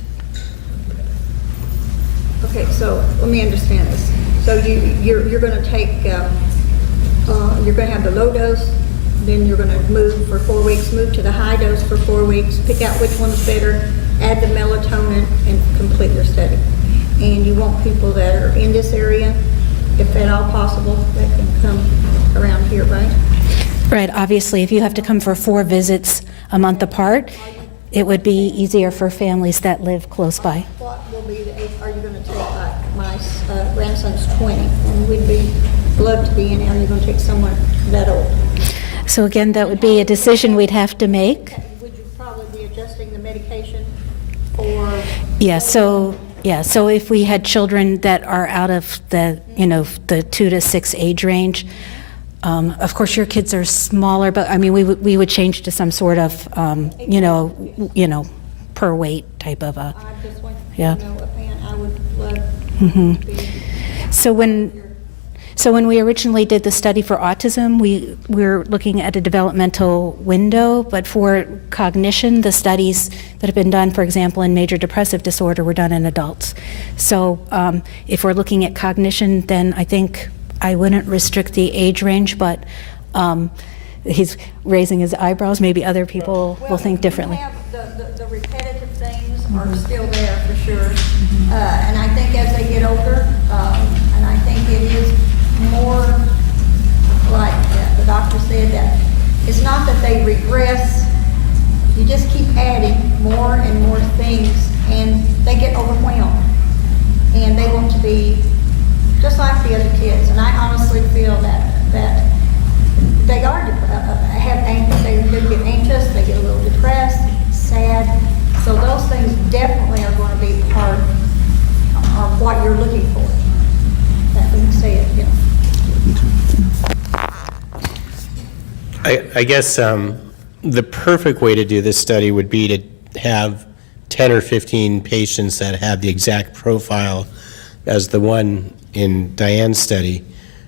Okay, so let me understand this. So you're going to take, you're going to have the low dose, then you're going to move for 4 weeks, move to the high dose for 4 weeks, pick out which one's better, add the melatonin, and complete your study. And you want people that are in this area, if at all possible, that can come around here, right? Right, obviously, if you have to come for 4 visits a month apart, it would be easier for families that live close by. What will be the age, are you going to take, like, my grandson's 20, and we'd be, love to be in there, are you going to take someone that old? So again, that would be a decision we'd have to make. Would you probably be adjusting the medication for? So if we had children that are out of the, the 2 to 6 age range, of course your kids are smaller, but I mean, we would change to some sort of, per weight type of a, I just want yeah. to know offhand, I would love Mm-hmm. to be. So when we originally did the study for autism, we were looking at a developmental window, but for cognition, the studies that have been done, for example, in major depressive disorder, were done in adults. So if we're looking at cognition, then I think I wouldn't restrict the age range, but he's raising his eyebrows. Maybe other people will think differently. The repetitive things are still there for sure. And I think as they get older, and I think it is more like the doctor said, that it's not that they regress, you just keep adding more and more things, and they get overwhelmed. And they want to be just like the other kids. And I honestly feel that they are they get anxious, they get a little depressed, sad. So those things definitely are going to be part of what you're looking for. I guess the perfect way to do this study would be to have 10 or 15 patients that have the exact profile as the one in Diane's study,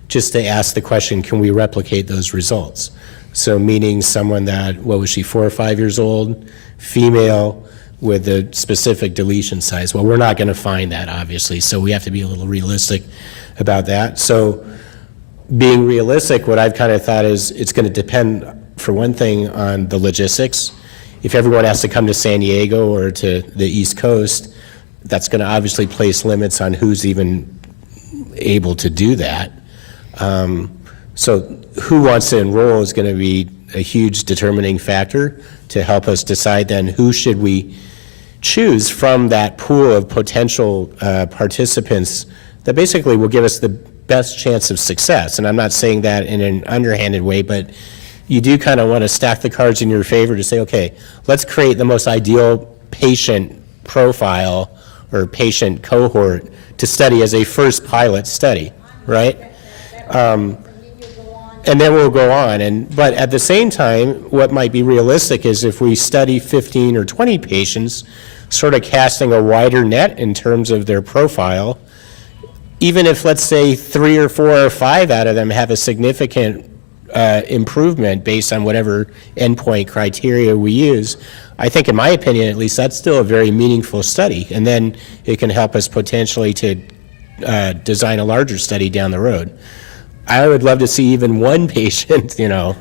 just to ask the question, can we replicate those results? So meaning someone that, what was she, 4 or 5 years old, female, with a specific deletion size. Well, we're not going to find that, obviously, so we have to be a little realistic about that. So being realistic, what I've kind of thought is it's going to depend, for one thing, on the logistics. If everyone has to come to San Diego or to the East Coast, that's going to obviously place limits on who's even able to do that. So who wants to enroll is going to be a huge determining factor to help us decide then who should we choose from that pool of potential participants that basically will give us the best chance of success. And I'm not saying that in an underhanded way, but you do kind of want to stack the cards in your favor to say, okay, let's create the most ideal patient profile or patient cohort to study as a first pilot study, right? And then we'll go on. But at the same time, what might be realistic is if we study 15 or 20 patients, sort of casting a wider net in terms of their profile, even if, let's say, 3 or 4 or 5 out of them have a significant improvement based on whatever endpoint criteria we use, I think, in my opinion at least, that's still a very meaningful study. And then it can help us potentially to design a larger study down the road. I would love to see even one patient,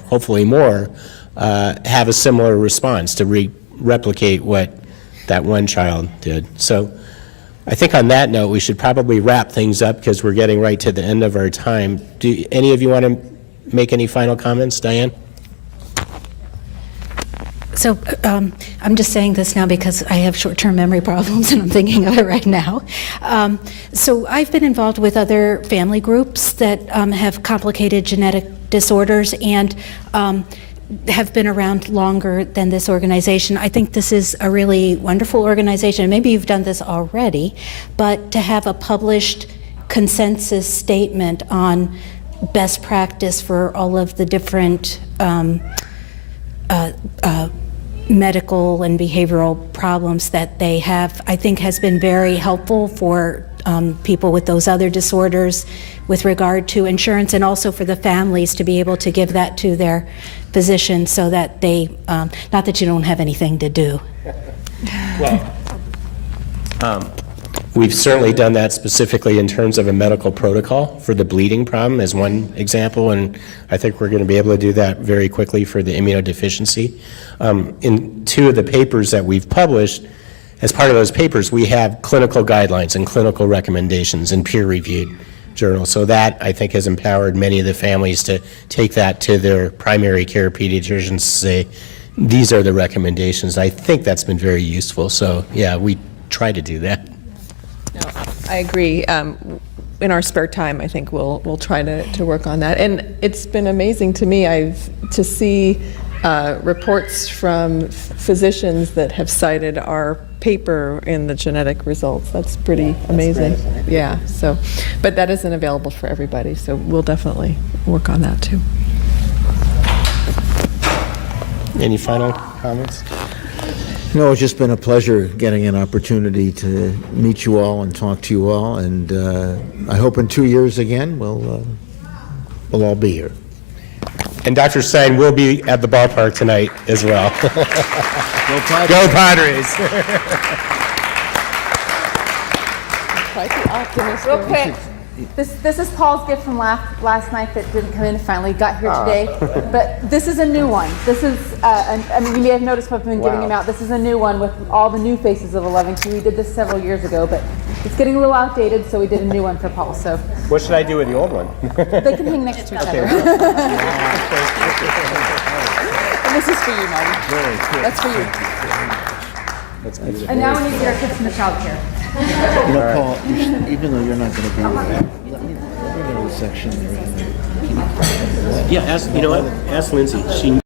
hopefully more, have a similar response to replicate what that one child did. So I think on that note, we should probably wrap things up because we're getting right to the end of our time. Do any of you want to make any final comments? Diane? So I'm just saying this now because I have short-term memory problems and I'm thinking of it right now. So I've been involved with other family groups that have complicated genetic disorders and have been around longer than this organization. I think this is a really wonderful organization. Maybe you've done this already, but to have a published consensus statement on best practice for all of the different medical and behavioral problems that they have, I think has been very helpful for people with those other disorders with regard to insurance, and also for the families to be able to give that to their physician so that they, not that you don't have anything to do. Well, we've certainly done that specifically in terms of a medical protocol for the bleeding problem as one example, and I think we're going to be able to do that very quickly for the immunodeficiency. In 2 of the papers that we've published, as part of those papers, we have clinical guidelines and clinical recommendations in peer-reviewed journals. So that, I think, has empowered many of the families to take that to their primary care pediatricians and say, these are the recommendations. I think that's been very useful. So, yeah, we try to do that. No, I agree. In our spare time, I think we'll try to work on that. And it's been amazing to me to see reports from physicians that have cited our paper in the genetic results. That's pretty amazing. Yeah. So, but that isn't available for everybody. So we'll definitely work on that too. Any final comments? No, it's just been a pleasure getting an opportunity to meet you all and talk to you all, and I hope in 2 years again we'll all be here. And Dr. Stein will be at the ballpark tonight as well. Go Padres! Go Padres! Quite the optimist. Real quick, this is Paul's gift from last night that didn't come in, finally got here today. But this is a new one. This is, I mean, you may have noticed what I've been giving him out. This is a new one with all the new faces of 11Q. We did this several years ago, but it's getting a little outdated, so we did a new one for Paul. So what should I do with the old one? they can hang next to each other. And this is for you, Marty. That's for you. That's beautiful. And now we need to get our kids from the child care. You know, Paul, even though you're not going to be there, let me know the section there. Yeah, ask Lindsay. She